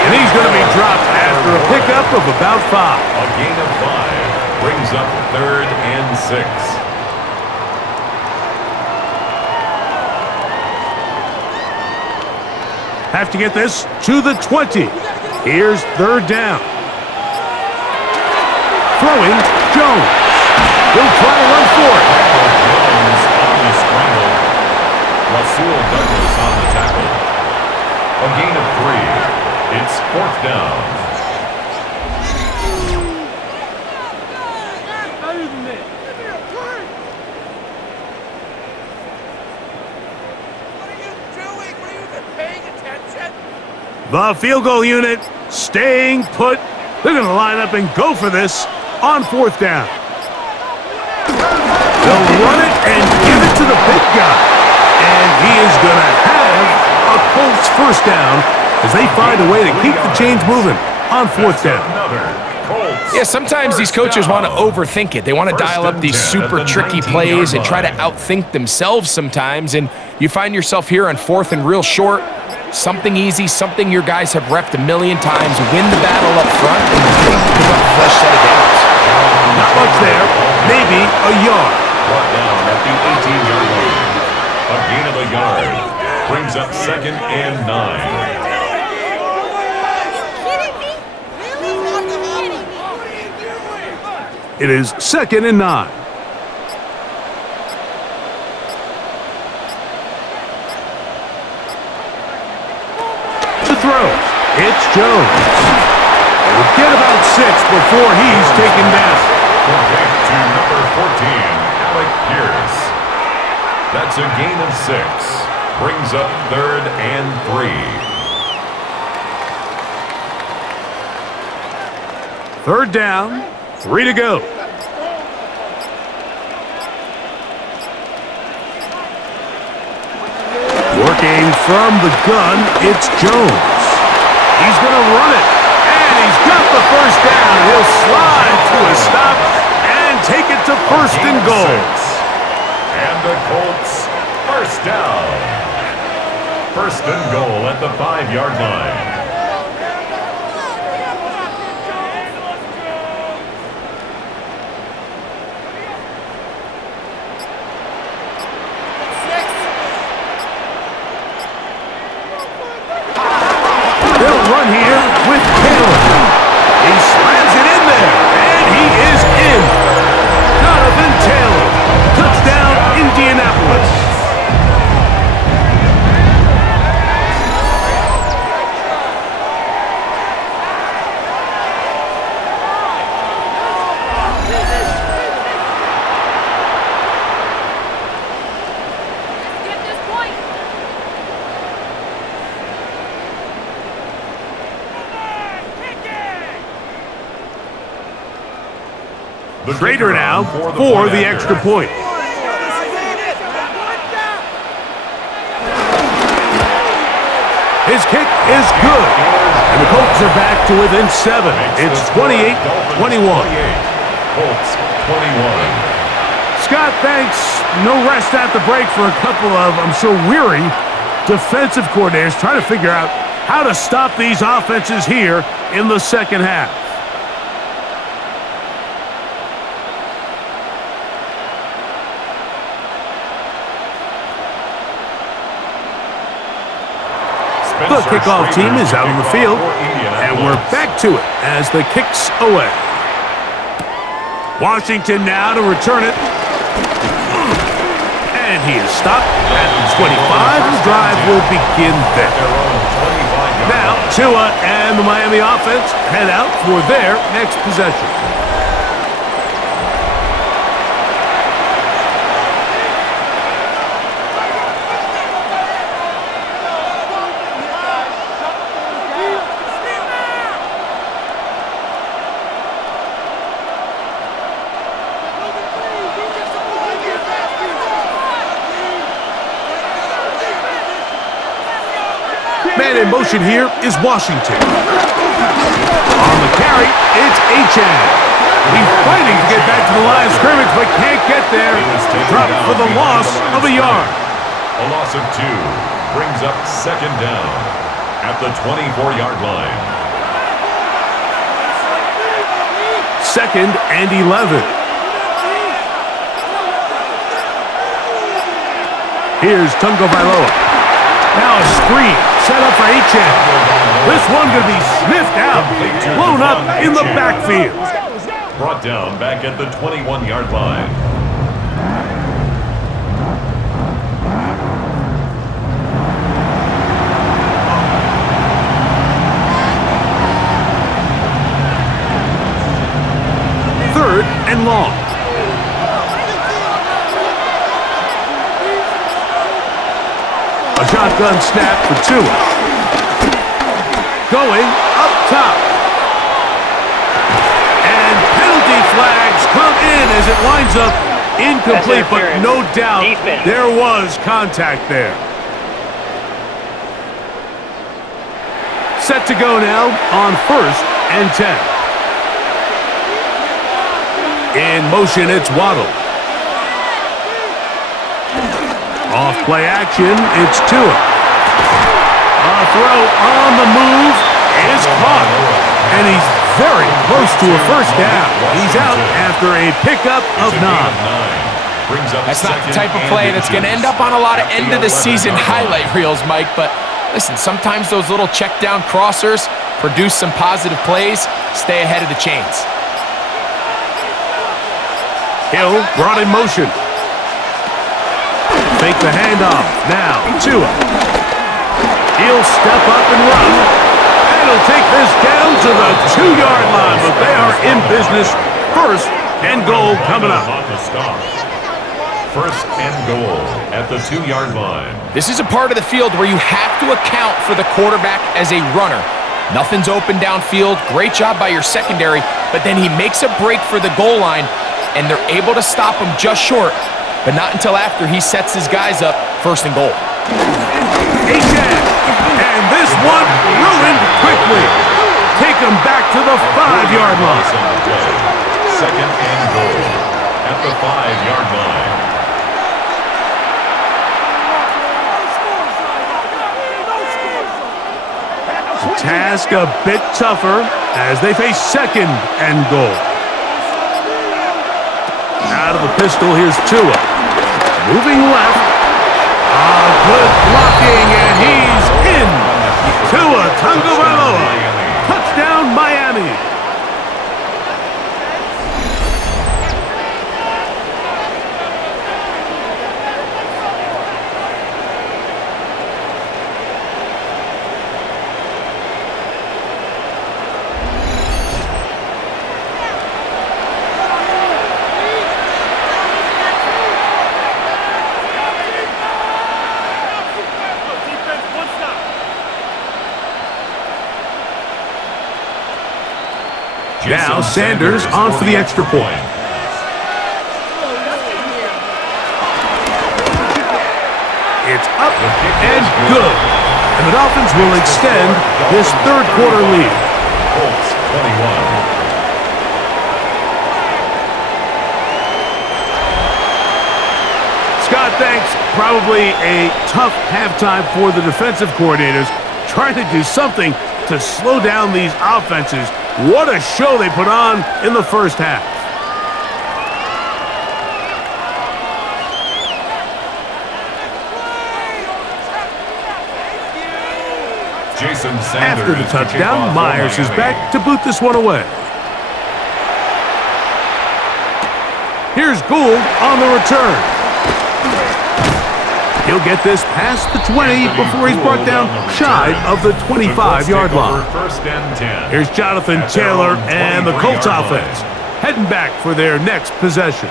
And he's going to be dropped after a pickup of about 5. A gain of 5 brings up 3rd and 6. Have to get this to the 20. Here's 3rd down. Throwing, Jones. He'll try to run for it. Jones on the scramble. Rasul Douglas on the tackle. A gain of 3. It's 4th down. The field goal unit staying put. They're going to line up and go for this on 4th down. They'll run it and give it to the big guy. And he is going to have a Colts 1st down as they find a way to keep the chains moving on 4th down. Yeah, sometimes these coaches want to overthink it. They want to dial up these super tricky plays and try to outthink themselves sometimes. And you find yourself here on 4th and real short. Something easy, something your guys have repped a million times. Win the battle up front and pick up a fresh set of downs. Not much there. Maybe a yard. Brought down at the 18-yard line. A gain of a yard. Brings up 2nd and 9. It is 2nd and 9. Throw. It's Jones. He'll get about 6 before he's taken down. Back to number 14, Alec Pierce. That's a gain of 6. Brings up 3rd and 3. 3rd down, 3 to go. Working from the gun, it's Jones. He's going to run it, and he's got the 1st down. He'll slide to a stop and take it to 1st and goal. And the Colts 1st down. 1st and goal at the 5-yard line. They'll run here with Taylor. He slams it in there, and he is in. Jonathan Taylor. Touchdown, Indianapolis. Schrader now for the extra point. His kick is good. And the Colts are back to within 7. It's 28-21. Colts 21. Scott, thanks. No rest at the break for a couple of, I'm sure, weary defensive coordinators trying to figure out how to stop these offenses here in the 2nd half. The kickoff team is out on the field, and we're back to it as the kick's away. Washington now to return it. And he is stopped at the 25. The drive will begin there. Now, Tua and the Miami offense head out for their next possession. And in motion here is Washington. On the carry, it's Achane. He's fighting to get back to the line of scrimmage, but can't get there. Dropped for the loss of a yard. A loss of 2 brings up second down at the 24-yard line. Second and 11. Here's Tungo Bailoa. Now a screen set up for Achane. This one going to be sniffed out, blown up in the backfield. Brought down back at the 21-yard line. Third and long. A shotgun snap for Tua. Going up top. And penalty flags come in as it winds up incomplete, but no doubt there was contact there. Set to go now on 1st and 10. In motion, it's Waddle. Off play action, it's Tua. A throw on the move is caught. And he's very close to a first down. He's out after a pickup of 9. That's not the type of play that's going to end up on a lot of end-of-the-season highlight reels, Mike. But listen, sometimes those little check-down crossers produce some positive plays. Stay ahead of the chains. Hill brought in motion. Fake the handoff. Now, Tua. He'll step up and run. And he'll take this down to the 2-yard line, but they are in business. 1st and goal coming up. First and goal at the 2-yard line. This is a part of the field where you have to account for the quarterback as a runner. Nothing's open downfield. Great job by your secondary, but then he makes a break for the goal line, and they're able to stop him just short, but not until after he sets his guys up 1st and goal. Achane. And this one ruined quickly. Take him back to the 5-yard line. Second and goal at the 5-yard line. The task a bit tougher as they face 2nd and goal. Out of the pistol, here's Tua. Moving left. Good blocking, and he's in. Tua Tagovailoa. Touchdown, Miami. Now Sanders on for the extra point. It's up and good. And the Dolphins will extend this 3rd quarter lead. Colts 21. Scott, thanks. Probably a tough halftime for the defensive coordinators, trying to do something to slow down these offenses. What a show they put on in the first half. Jason Sanders After the touchdown, Myers is back to boot this one away. Here's Gould on the return. He'll get this past the 20 before he's brought down shy of the 25-yard line. First and 10. Here's Jonathan Taylor and the Colts offense heading back for their next possession.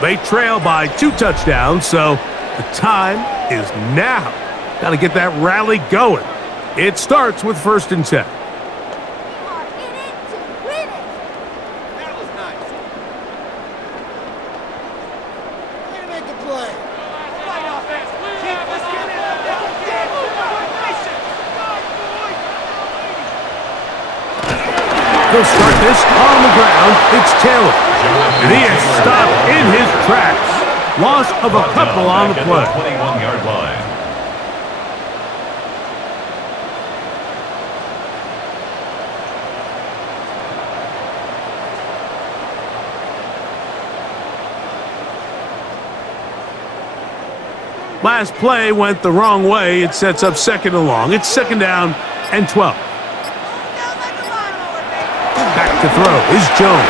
They trail by 2 touchdowns, so the time is now. Got to get that rally going. It starts with 1st and 10. They'll start this on the ground. It's Taylor. And he is stopped in his tracks. Loss of a couple on the play. 21-yard line. Last play went the wrong way. It sets up second and long. It's second down and 12. Back to throw is Jones.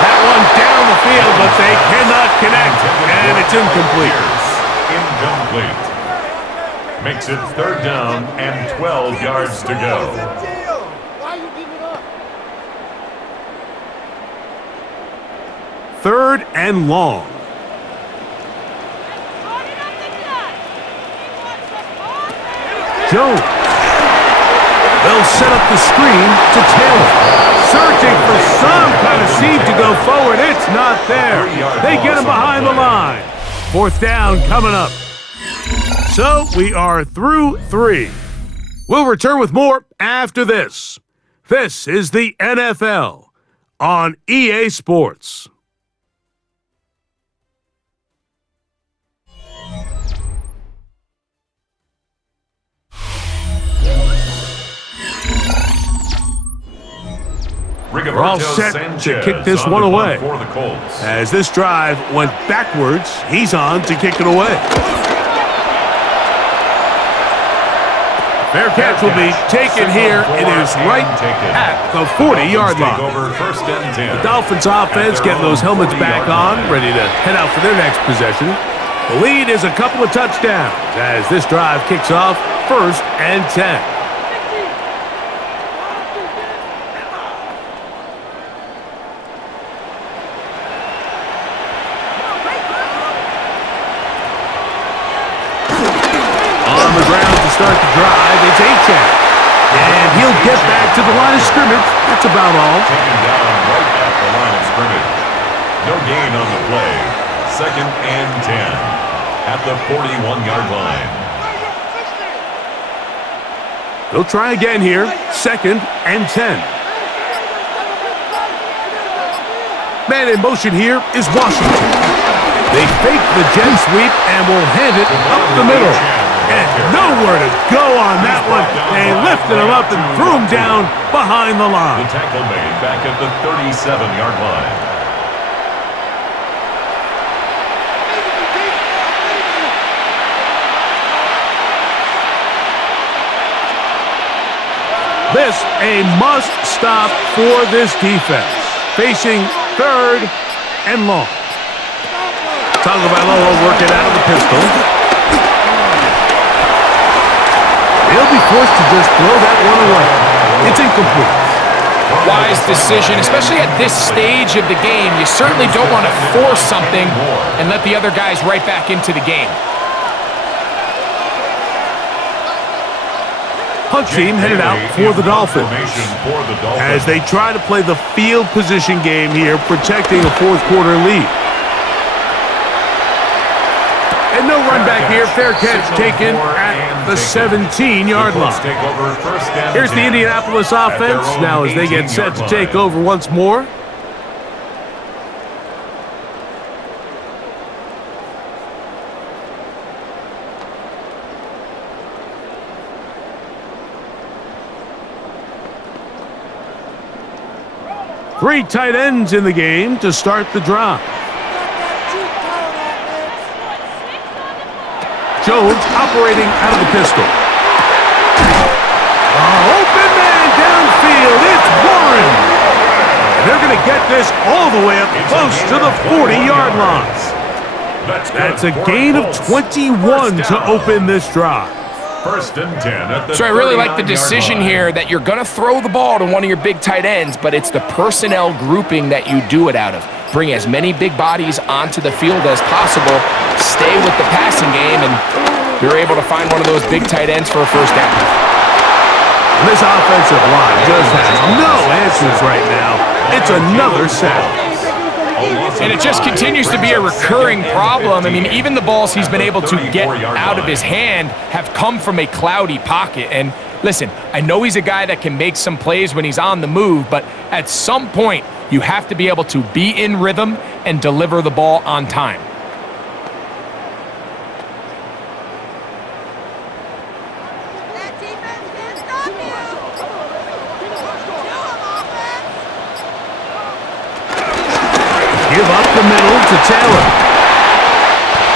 That one down the field, but they cannot connect, and it's incomplete. Incomplete. Makes it third down and 12 yards to go. Third and long. Jones. They'll set up the screen to Taylor. Searching for some kind of seed to go forward. It's not there. They get him behind the line. Fourth down coming up. So we are through 3. We'll return with more after this. This is the NFL on EA Sports. We're all set to kick this one away. As this drive went backwards, he's on to kick it away. Fair catch will be taken here. It is right at the 40-yard line. The Dolphins offense getting those helmets back on, ready to head out for their next possession. The lead is a couple of touchdowns as this drive kicks off first and 10. Start the drive, it's Achane. And he'll get back to the line of scrimmage. That's about all. Taken down right at the line of scrimmage. No gain on the play. Second and 10 at the 41-yard line. They'll try again here. Second and 10. Man in motion here is Washington. They fake the jet sweep and will hand it up the middle. And nowhere to go on that one. They lifted him up and threw him down behind the line. The tackle made back at the 37-yard line. This a must stop for this defense. Facing third and long. Tagovailoa will work it out of the pistol. They'll be forced to just throw that one away. It's incomplete. Wise decision, especially at this stage of the game. You certainly don't want to force something and let the other guys right back into the game. Punt team headed out for the Dolphins as they try to play the field position game here, protecting a fourth quarter lead. And no run back here. Fair catch taken at the 17-yard line. Here's the Indianapolis offense now as they get set to take over once more. Three tight ends in the game to start the drive. Jones operating out of the pistol. Open man downfield. It's Warren. And they're going to get this all the way up close to the 40-yard line. That's a gain of 21 to open this drive. First and 10 at the So I really like the decision here that you're going to throw the ball to one of your big tight ends, but it's the personnel grouping that you do it out of. Bring as many big bodies onto the field as possible, stay with the passing game, and you're able to find one of those big tight ends for a first down. This offensive line just has no answers right now. It's another sack. And it just continues to be a recurring problem. I mean, even the balls he's been able to get out of his hand have come from a cloudy pocket. And listen, I know he's a guy that can make some plays when he's on the move, but at some point, you have to be able to be in rhythm and deliver the ball on time. Give up the middle to Taylor.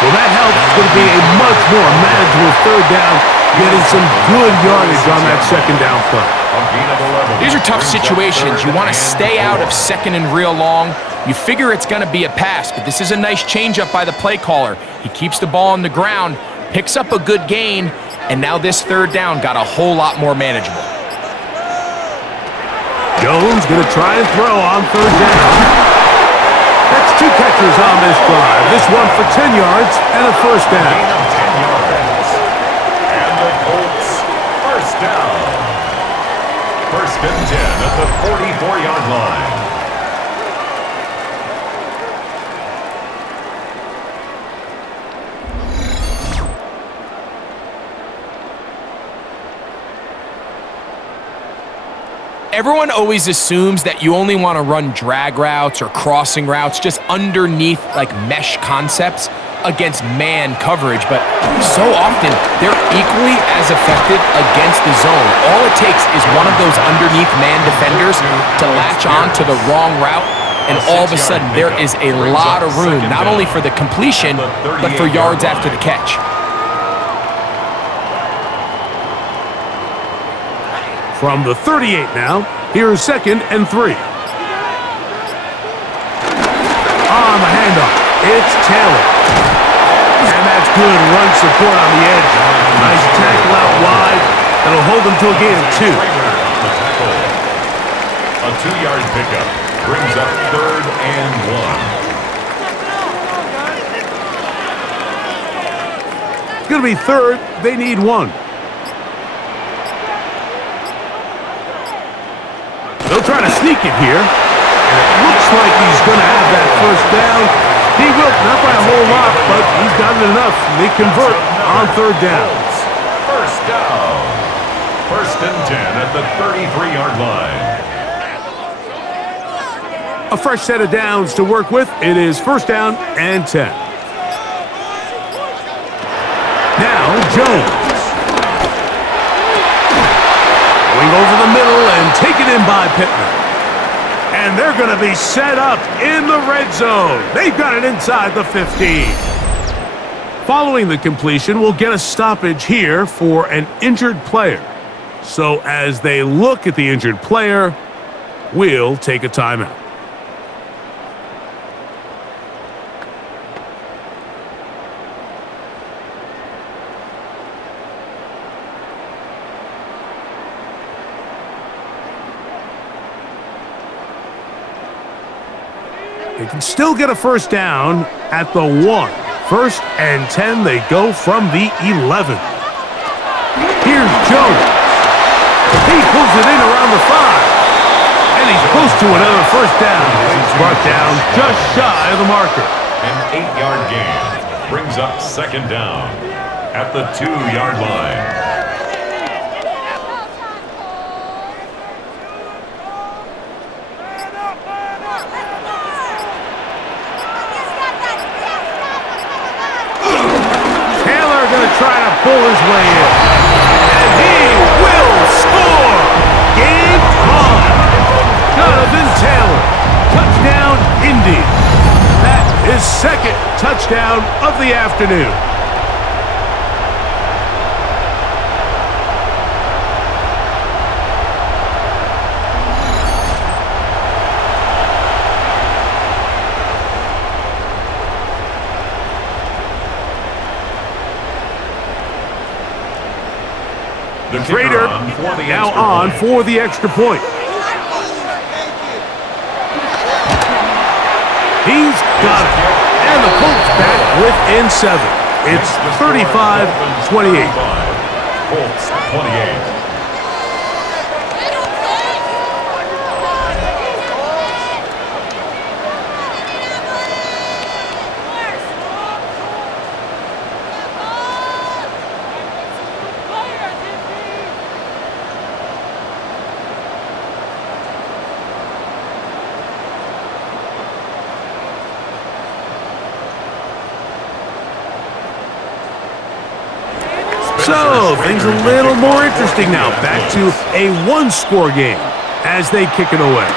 Well, that helps. It's going to be a much more manageable third down, getting some good yardage on that second down play. These are tough situations. You want to stay out of second and real long. You figure it's going to be a pass, but this is a nice changeup by the play caller. He keeps the ball on the ground, picks up a good gain, and now this third down got a whole lot more manageable. Jones going to try and throw on third down. That's two catches on this drive. This one for 10 yards and a first down. And the Colts, first down. First and 10 at the 44-yard line. Everyone always assumes that you only want to run drag routes or crossing routes just underneath like mesh concepts against man coverage, but so often they're equally as effective against the zone. All it takes is one of those underneath man defenders to latch on to the wrong route, and all of a sudden there is a lot of room, not only for the completion, but for yards after the catch. From the 38 now, here's second and 3. On the handoff, it's Taylor. And that's good run support on the edge. Nice tackle out wide. That'll hold them to a gain of 2. A 2-yard pickup brings up third and 1. It's going to be third. They need 1. They'll try to sneak it here. And it looks like he's going to have that first down. He will, not by a whole lot, but he's got it enough. They convert on third down. First down. First and 10 at the 33-yard line. A fresh set of downs to work with. It is first down and 10. Now, Jones. Over the middle and taken in by Pittman. And they're going to be set up in the red zone. They've got it inside the 15. Following the completion, we'll get a stoppage here for an injured player. So as they look at the injured player, we'll take a timeout. They can still get a first down at the 1. First and 10, they go from the 11. Here's Jones. He pulls it in around the 5. And he's close to another first down. He's brought down just shy of the marker. An 8-yard gain brings up second down at the 2-yard line. Trying to pull his way in. And he will score! Game on! Jonathan Taylor. Touchdown, Indy. That is second touchdown of the afternoon. The Trader now on for the extra point. He's got it. And the Colts back within 7. It's 35-28. Colts 28. So, things a little more interesting now. Back to a one-score game as they kick it away.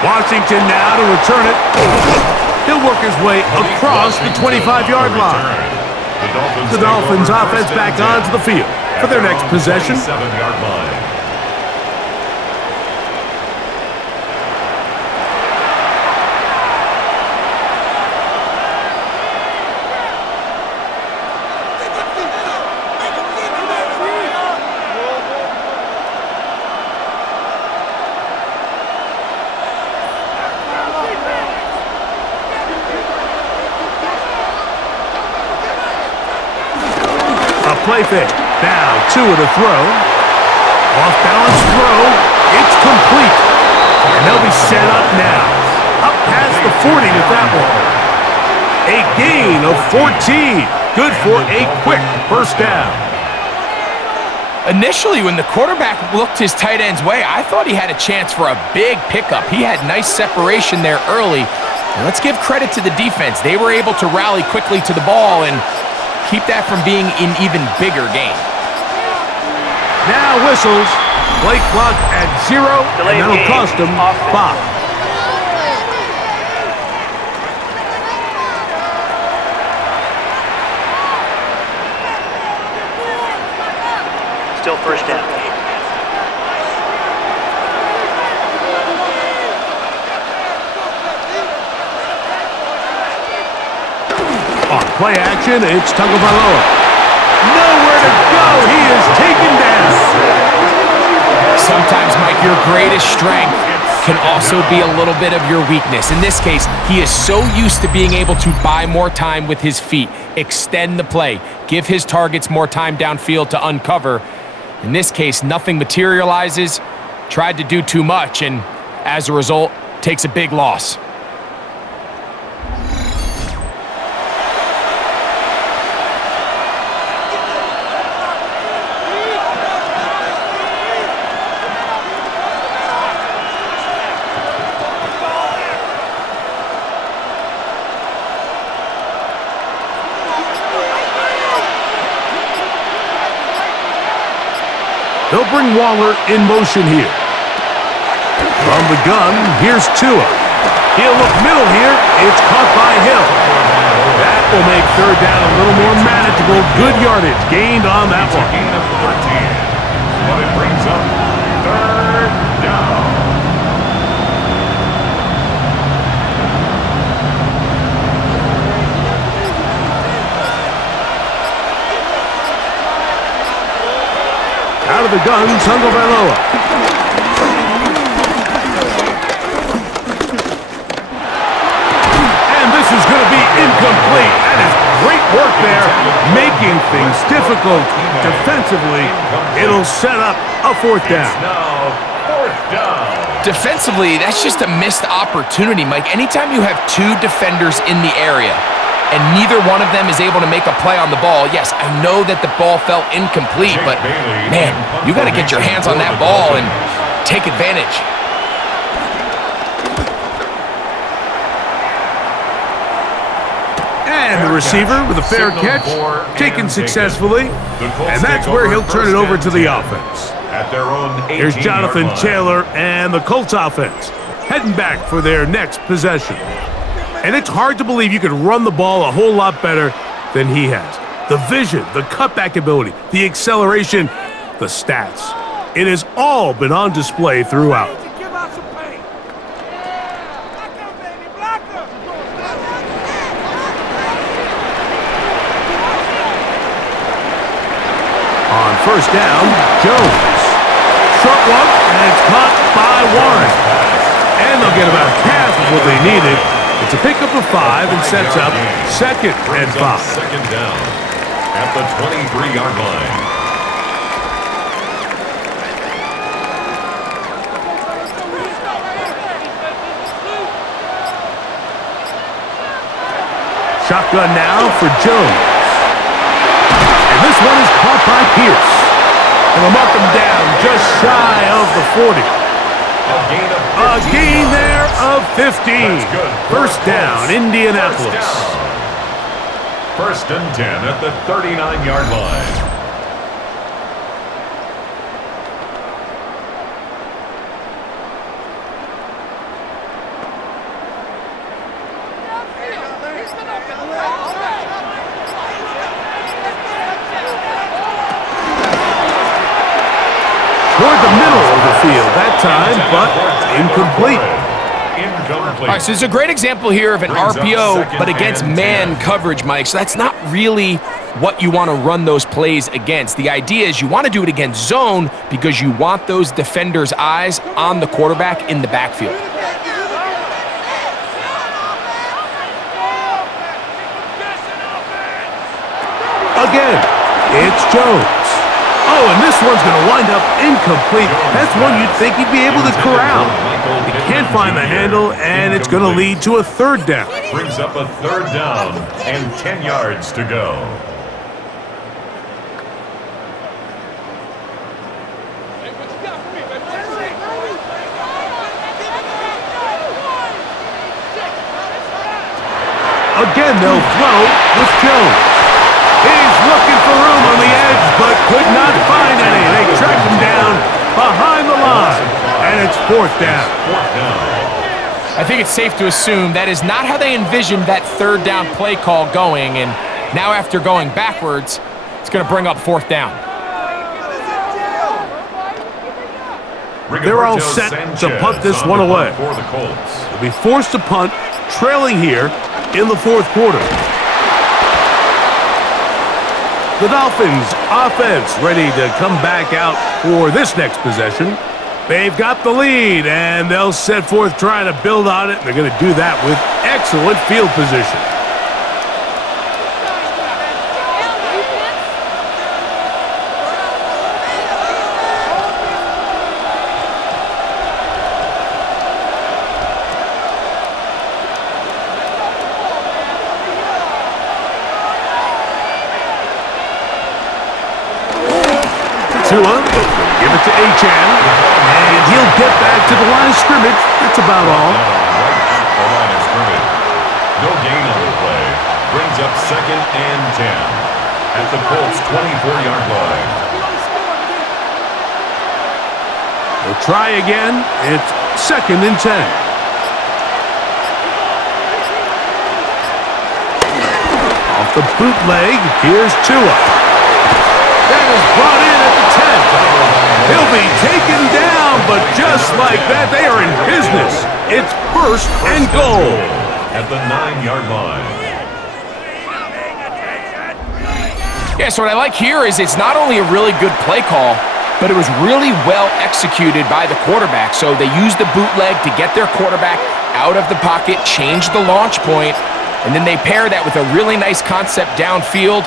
Washington now to return it. He'll work his way across the 25-yard line. The Dolphins offense back onto the field for their next possession. 7-yard line. Play fake. Now, two of the throw. Off-balance throw. It's complete. And they'll be set up now. Up past the 40 with that one. A gain of 14. Good for a quick first down. Initially, when the quarterback looked his tight end's way, I thought he had a chance for a big pickup. He had nice separation there early. And let's give credit to the defense. They were able to rally quickly to the ball and keep that from being an even bigger game. Now whistles. Play clock at 0, and that'll cost them 5. Still first down. On play action, it's Tagovailoa. Nowhere to go. He is taken down. Sometimes, Mike, your greatest strength can also be a little bit of your weakness. In this case, he is so used to being able to buy more time with his feet, extend the play, give his targets more time downfield to uncover. In this case, nothing materializes, tried to do too much, and as a result, takes a big loss. They'll bring Waller in motion here. From the gun, here's Tua. He'll look middle here. It's caught by Hill. That will make third down a little more manageable. Good yardage gained on that one. Gain of 14. But it brings up third down. Out of the gun, Tagovailoa. And this is going to be incomplete. That is great work there, making things difficult defensively. It'll set up a fourth down. Now, fourth down. Defensively, that's just a missed opportunity, Mike. Anytime you have two defenders in the area and neither one of them is able to make a play on the ball, yes, I know that the ball felt incomplete, but man, you got to get your hands on that ball and take advantage. And the receiver with a fair catch, taken successfully, and that's where he'll turn it over to the offense. At their own 18-yard Here's Jonathan line. Taylor and the Colts offense heading back for their next possession. And it's hard to believe you could run the ball a whole lot better than he has. The vision, the cutback ability, the acceleration, the stats. It has all been on display throughout. On first down, Jones. Short one, and it's caught by Warren. And they'll get about half of what they needed. It's a pickup of 5 and sets up second and 5. Second down at the 23-yard line. Shotgun now for Jones. And this one is caught by Pierce. And they'll mark him down just shy of the 40. A gain there of 15. First down, Indianapolis. First and 10 at the 39-yard line. Toward the middle of the field that time, but incomplete. All right, so this is a great example here of an RPO, but against man coverage, Mike. So that's not really what you want to run those plays against. The idea is you want to do it against zone because you want those defenders' eyes on the quarterback in the backfield. Again, it's Jones. Oh, and this one's going to wind up incomplete. That's one you'd think he'd be able to corral. He can't find the handle, and it's going to lead to a third down. Brings up a third down and 10 yards to go. Again, they'll throw with Jones. He's looking for room on the edge, but could not find any. They tracked him down behind the line, and it's fourth down. I think it's safe to assume that is not how they envisioned that third down play call going, and now after going backwards, it's going to bring up fourth down. They're all set to punt this one away. For the Colts. They'll be forced to punt, trailing here in the fourth quarter. The Dolphins offense ready to come back out for this next possession. They've got the lead, and they'll set forth trying to build on it. They're going to do that with excellent field position. Tua, give it to Achane, and he'll get back to the line of scrimmage. That's about all. Right at the line of scrimmage. No gain on the play. Brings up second and 10 at the Colts' 24-yard line. They'll try again. It's second and 10. Off the bootleg, here's Tua. That is brought in at the 10. He'll be taken down, but just like that, they are in business. It's first and goal. At the 9-yard line. Yeah, so what I like here is it's not only a really good play call, but it was really well executed by the quarterback. So they used the bootleg to get their quarterback out of the pocket, change the launch point, and then they pair that with a really nice concept downfield.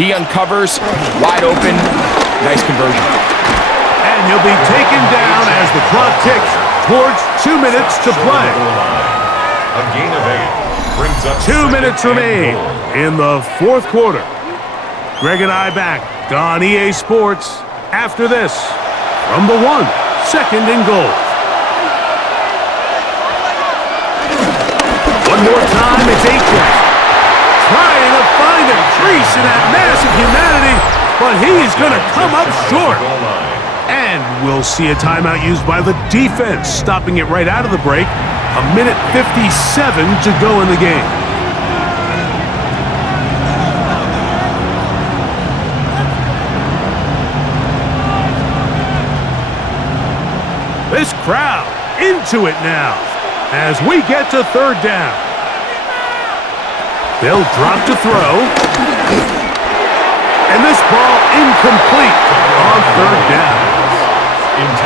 He uncovers, wide open, nice conversion. And he'll be taken down as the clock ticks towards 2 minutes to play. A gain of 8 brings up 2 minutes remain in the fourth quarter. Greg and I back on EA Sports after this. From the 1, second and goal. One more time, it's Achane. Trying to find a crease in that mass of humanity, but he's going to come up short. And we'll see a timeout used by the defense, stopping it right out of the break. A minute 57 to go in the game. This crowd into it now as we get to third down. They'll drop to throw. And this ball incomplete on third down.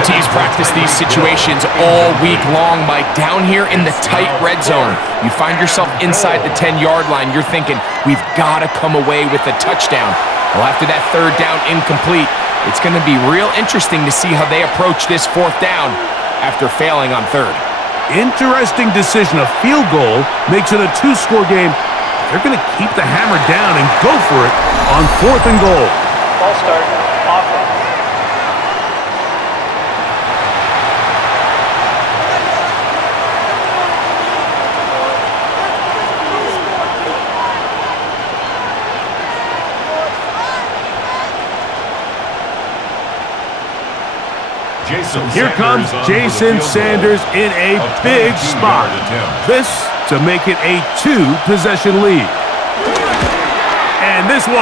Teams practice these situations all week long, Mike. Down here in the tight red zone, you find yourself inside the 10-yard line. You're thinking, we've got to come away with a touchdown. Well, after that third down incomplete, it's going to be real interesting to see how they approach this fourth down after failing on third. Interesting decision. A field goal makes it a 2-score game. They're going to keep the hammer down and go for it on fourth and goal. Ball start, offense. Here comes Jason Sanders in a big spot. This to make it a 2-possession lead. And this one,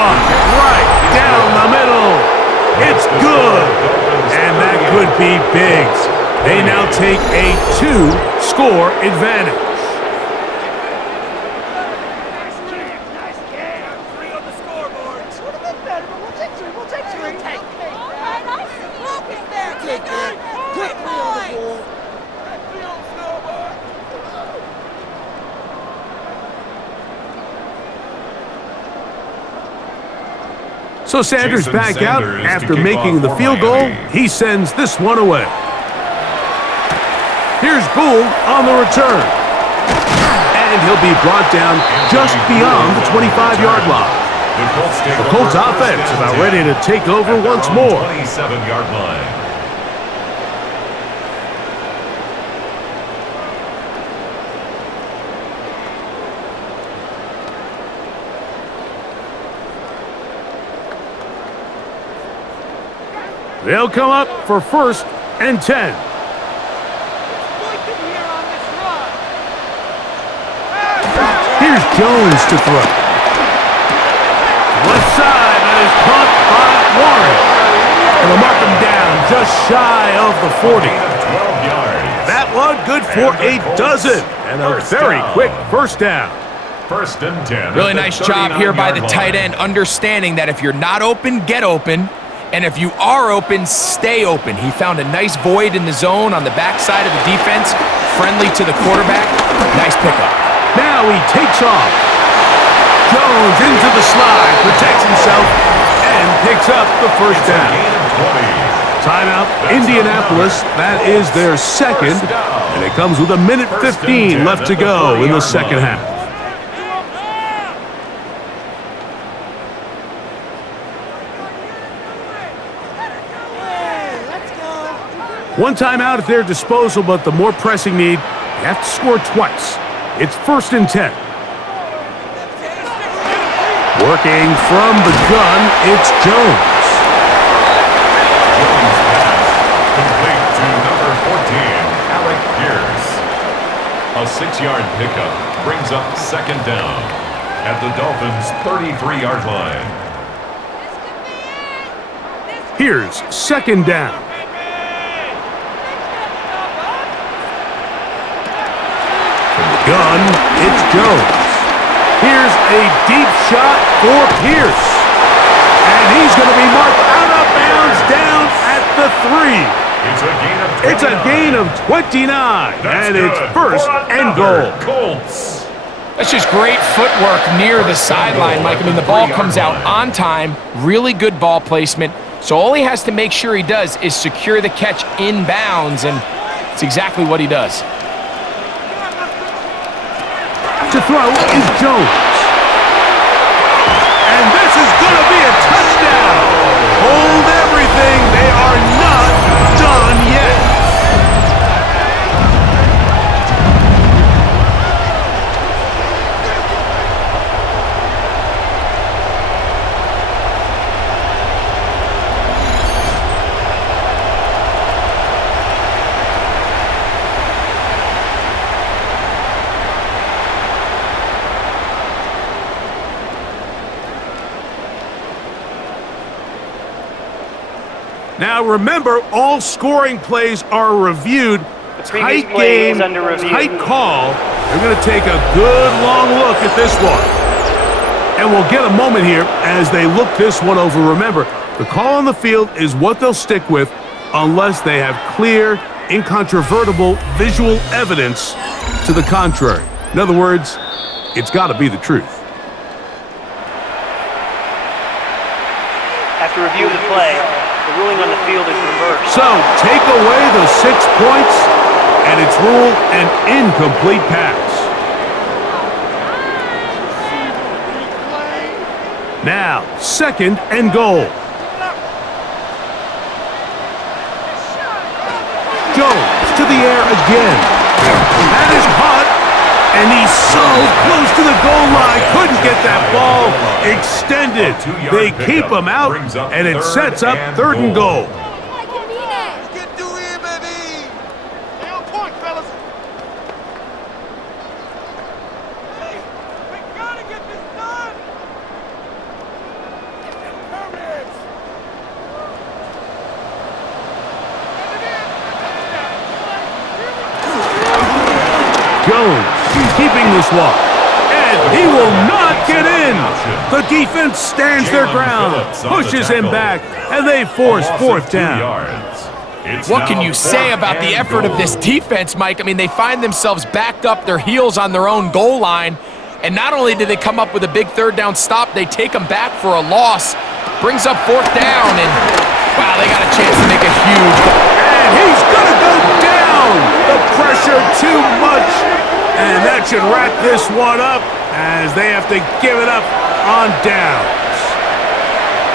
right down the middle. It's good. And that could be big. They now take a 2-score advantage. So Sanders back out after making the field goal. He sends this one away. Here's Gould on the return. And he'll be brought down just beyond the 25-yard line. The Colts offense about ready to take over once more. 27-yard line. They'll come up for 1st and 10. Here's Jones to throw. Left side, and is caught by Warren. And they'll mark him down just shy of the 40. 12 yards. That one good for a dozen. And a very quick first down. 1st and 10. Really nice job here by the tight end, understanding that if you're not open, get open. And if you are open, stay open. He found a nice void in the zone on the backside of the defense, friendly to the quarterback. Nice pickup. Now he takes off. Jones into the slide, protects himself, and picks up the first down. Timeout, Indianapolis. That is their second, and it comes with 1:15 left to go in the second half. One timeout at their disposal, but the more pressing need, you have to score twice. It's 1st and 10. Working from the gun, it's Jones. Jones pass complete to number 14, Alec Pierce. A 6-yard pickup brings up 2nd down at the Dolphins' 33-yard line. Here's 2nd down. Gun, it's Jones. Here's a deep shot for Pierce. And he's going to be marked out of bounds down at the 3. It's a gain of 29. And it's 1st and goal. Colts. That's just great footwork near the sideline, Mike. I mean, the ball comes out on time, really good ball placement. So all he has to make sure he does is secure the catch in bounds, and it's exactly what he does. To throw is Jones. And this is going to be a touchdown. Hold everything. They are not done yet. Now remember, all scoring plays are reviewed. Tight game, tight call. They're going to take a good long look at this one. And we'll get a moment here as they look this one over. Remember, the call on the field is what they'll stick with unless they have clear, incontrovertible visual evidence to the contrary. In other words, it's got to be the truth. After review of the play, the ruling on the field is reversed. So, take away the 6 points, and it's ruled an incomplete pass. Now, 2nd and goal. Jones to the air again. That is caught, and he's so close to the goal line. Couldn't get that ball extended. They keep him out, and it sets up 3rd and goal. Jones keeping this one. And he will not get in. The defense stands their ground, pushes him back, and they force fourth down. What can you say about the effort of this defense, Mike? I mean, they find themselves backed up their heels on their own goal line, and not only did they come up with a big third down stop, they take them back for a loss. Brings up fourth down, and wow, they got a chance to make a huge goal. And he's gonna go down. The pressure too much. And that should wrap this one up as they have to give it up on downs.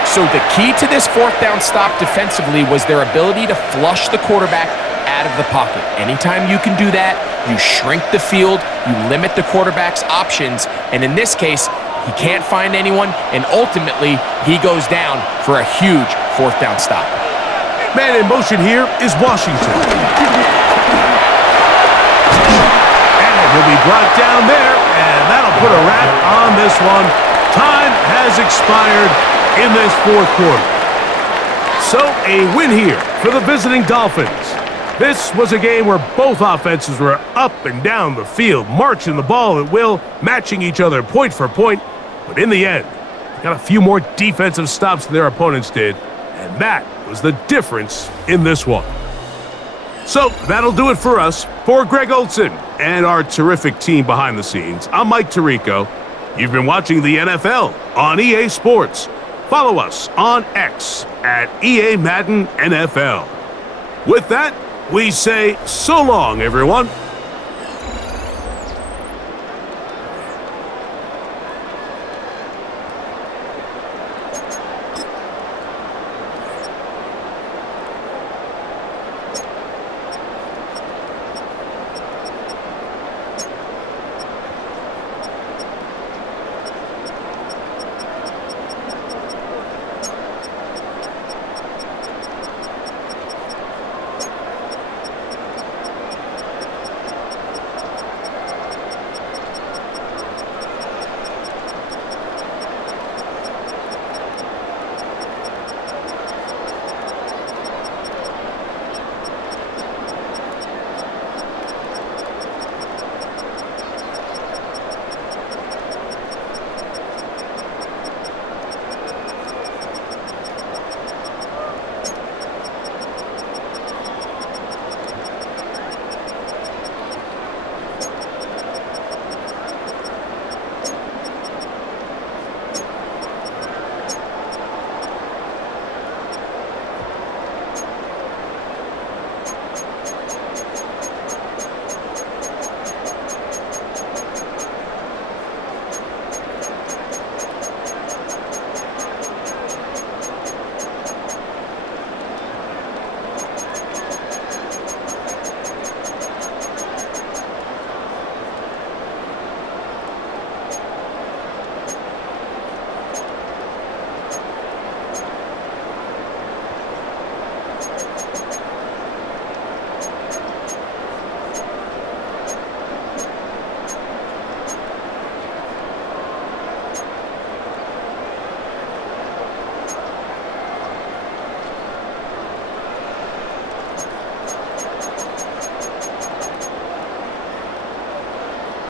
So the key to this fourth down stop defensively was their ability to flush the quarterback out of the pocket. Anytime you can do that, you shrink the field, you limit the quarterback's options, and in this case, he can't find anyone, and ultimately, he goes down for a huge fourth down stop. Man in motion here is Washington. And he'll be brought down there, and that'll put a wrap on this one. Time has expired in this fourth quarter. So a win here for the visiting Dolphins. This was a game where both offenses were up and down the field, marching the ball at will, matching each other point for point. But in the end, they got a few more defensive stops than their opponents did, and that was the difference in this one. So that'll do it for us. For Greg Olson and our terrific team behind the scenes, I'm Mike Tirico. You've been watching the NFL on EA Sports. Follow us on X at EA Madden NFL. With that, we say so long, everyone.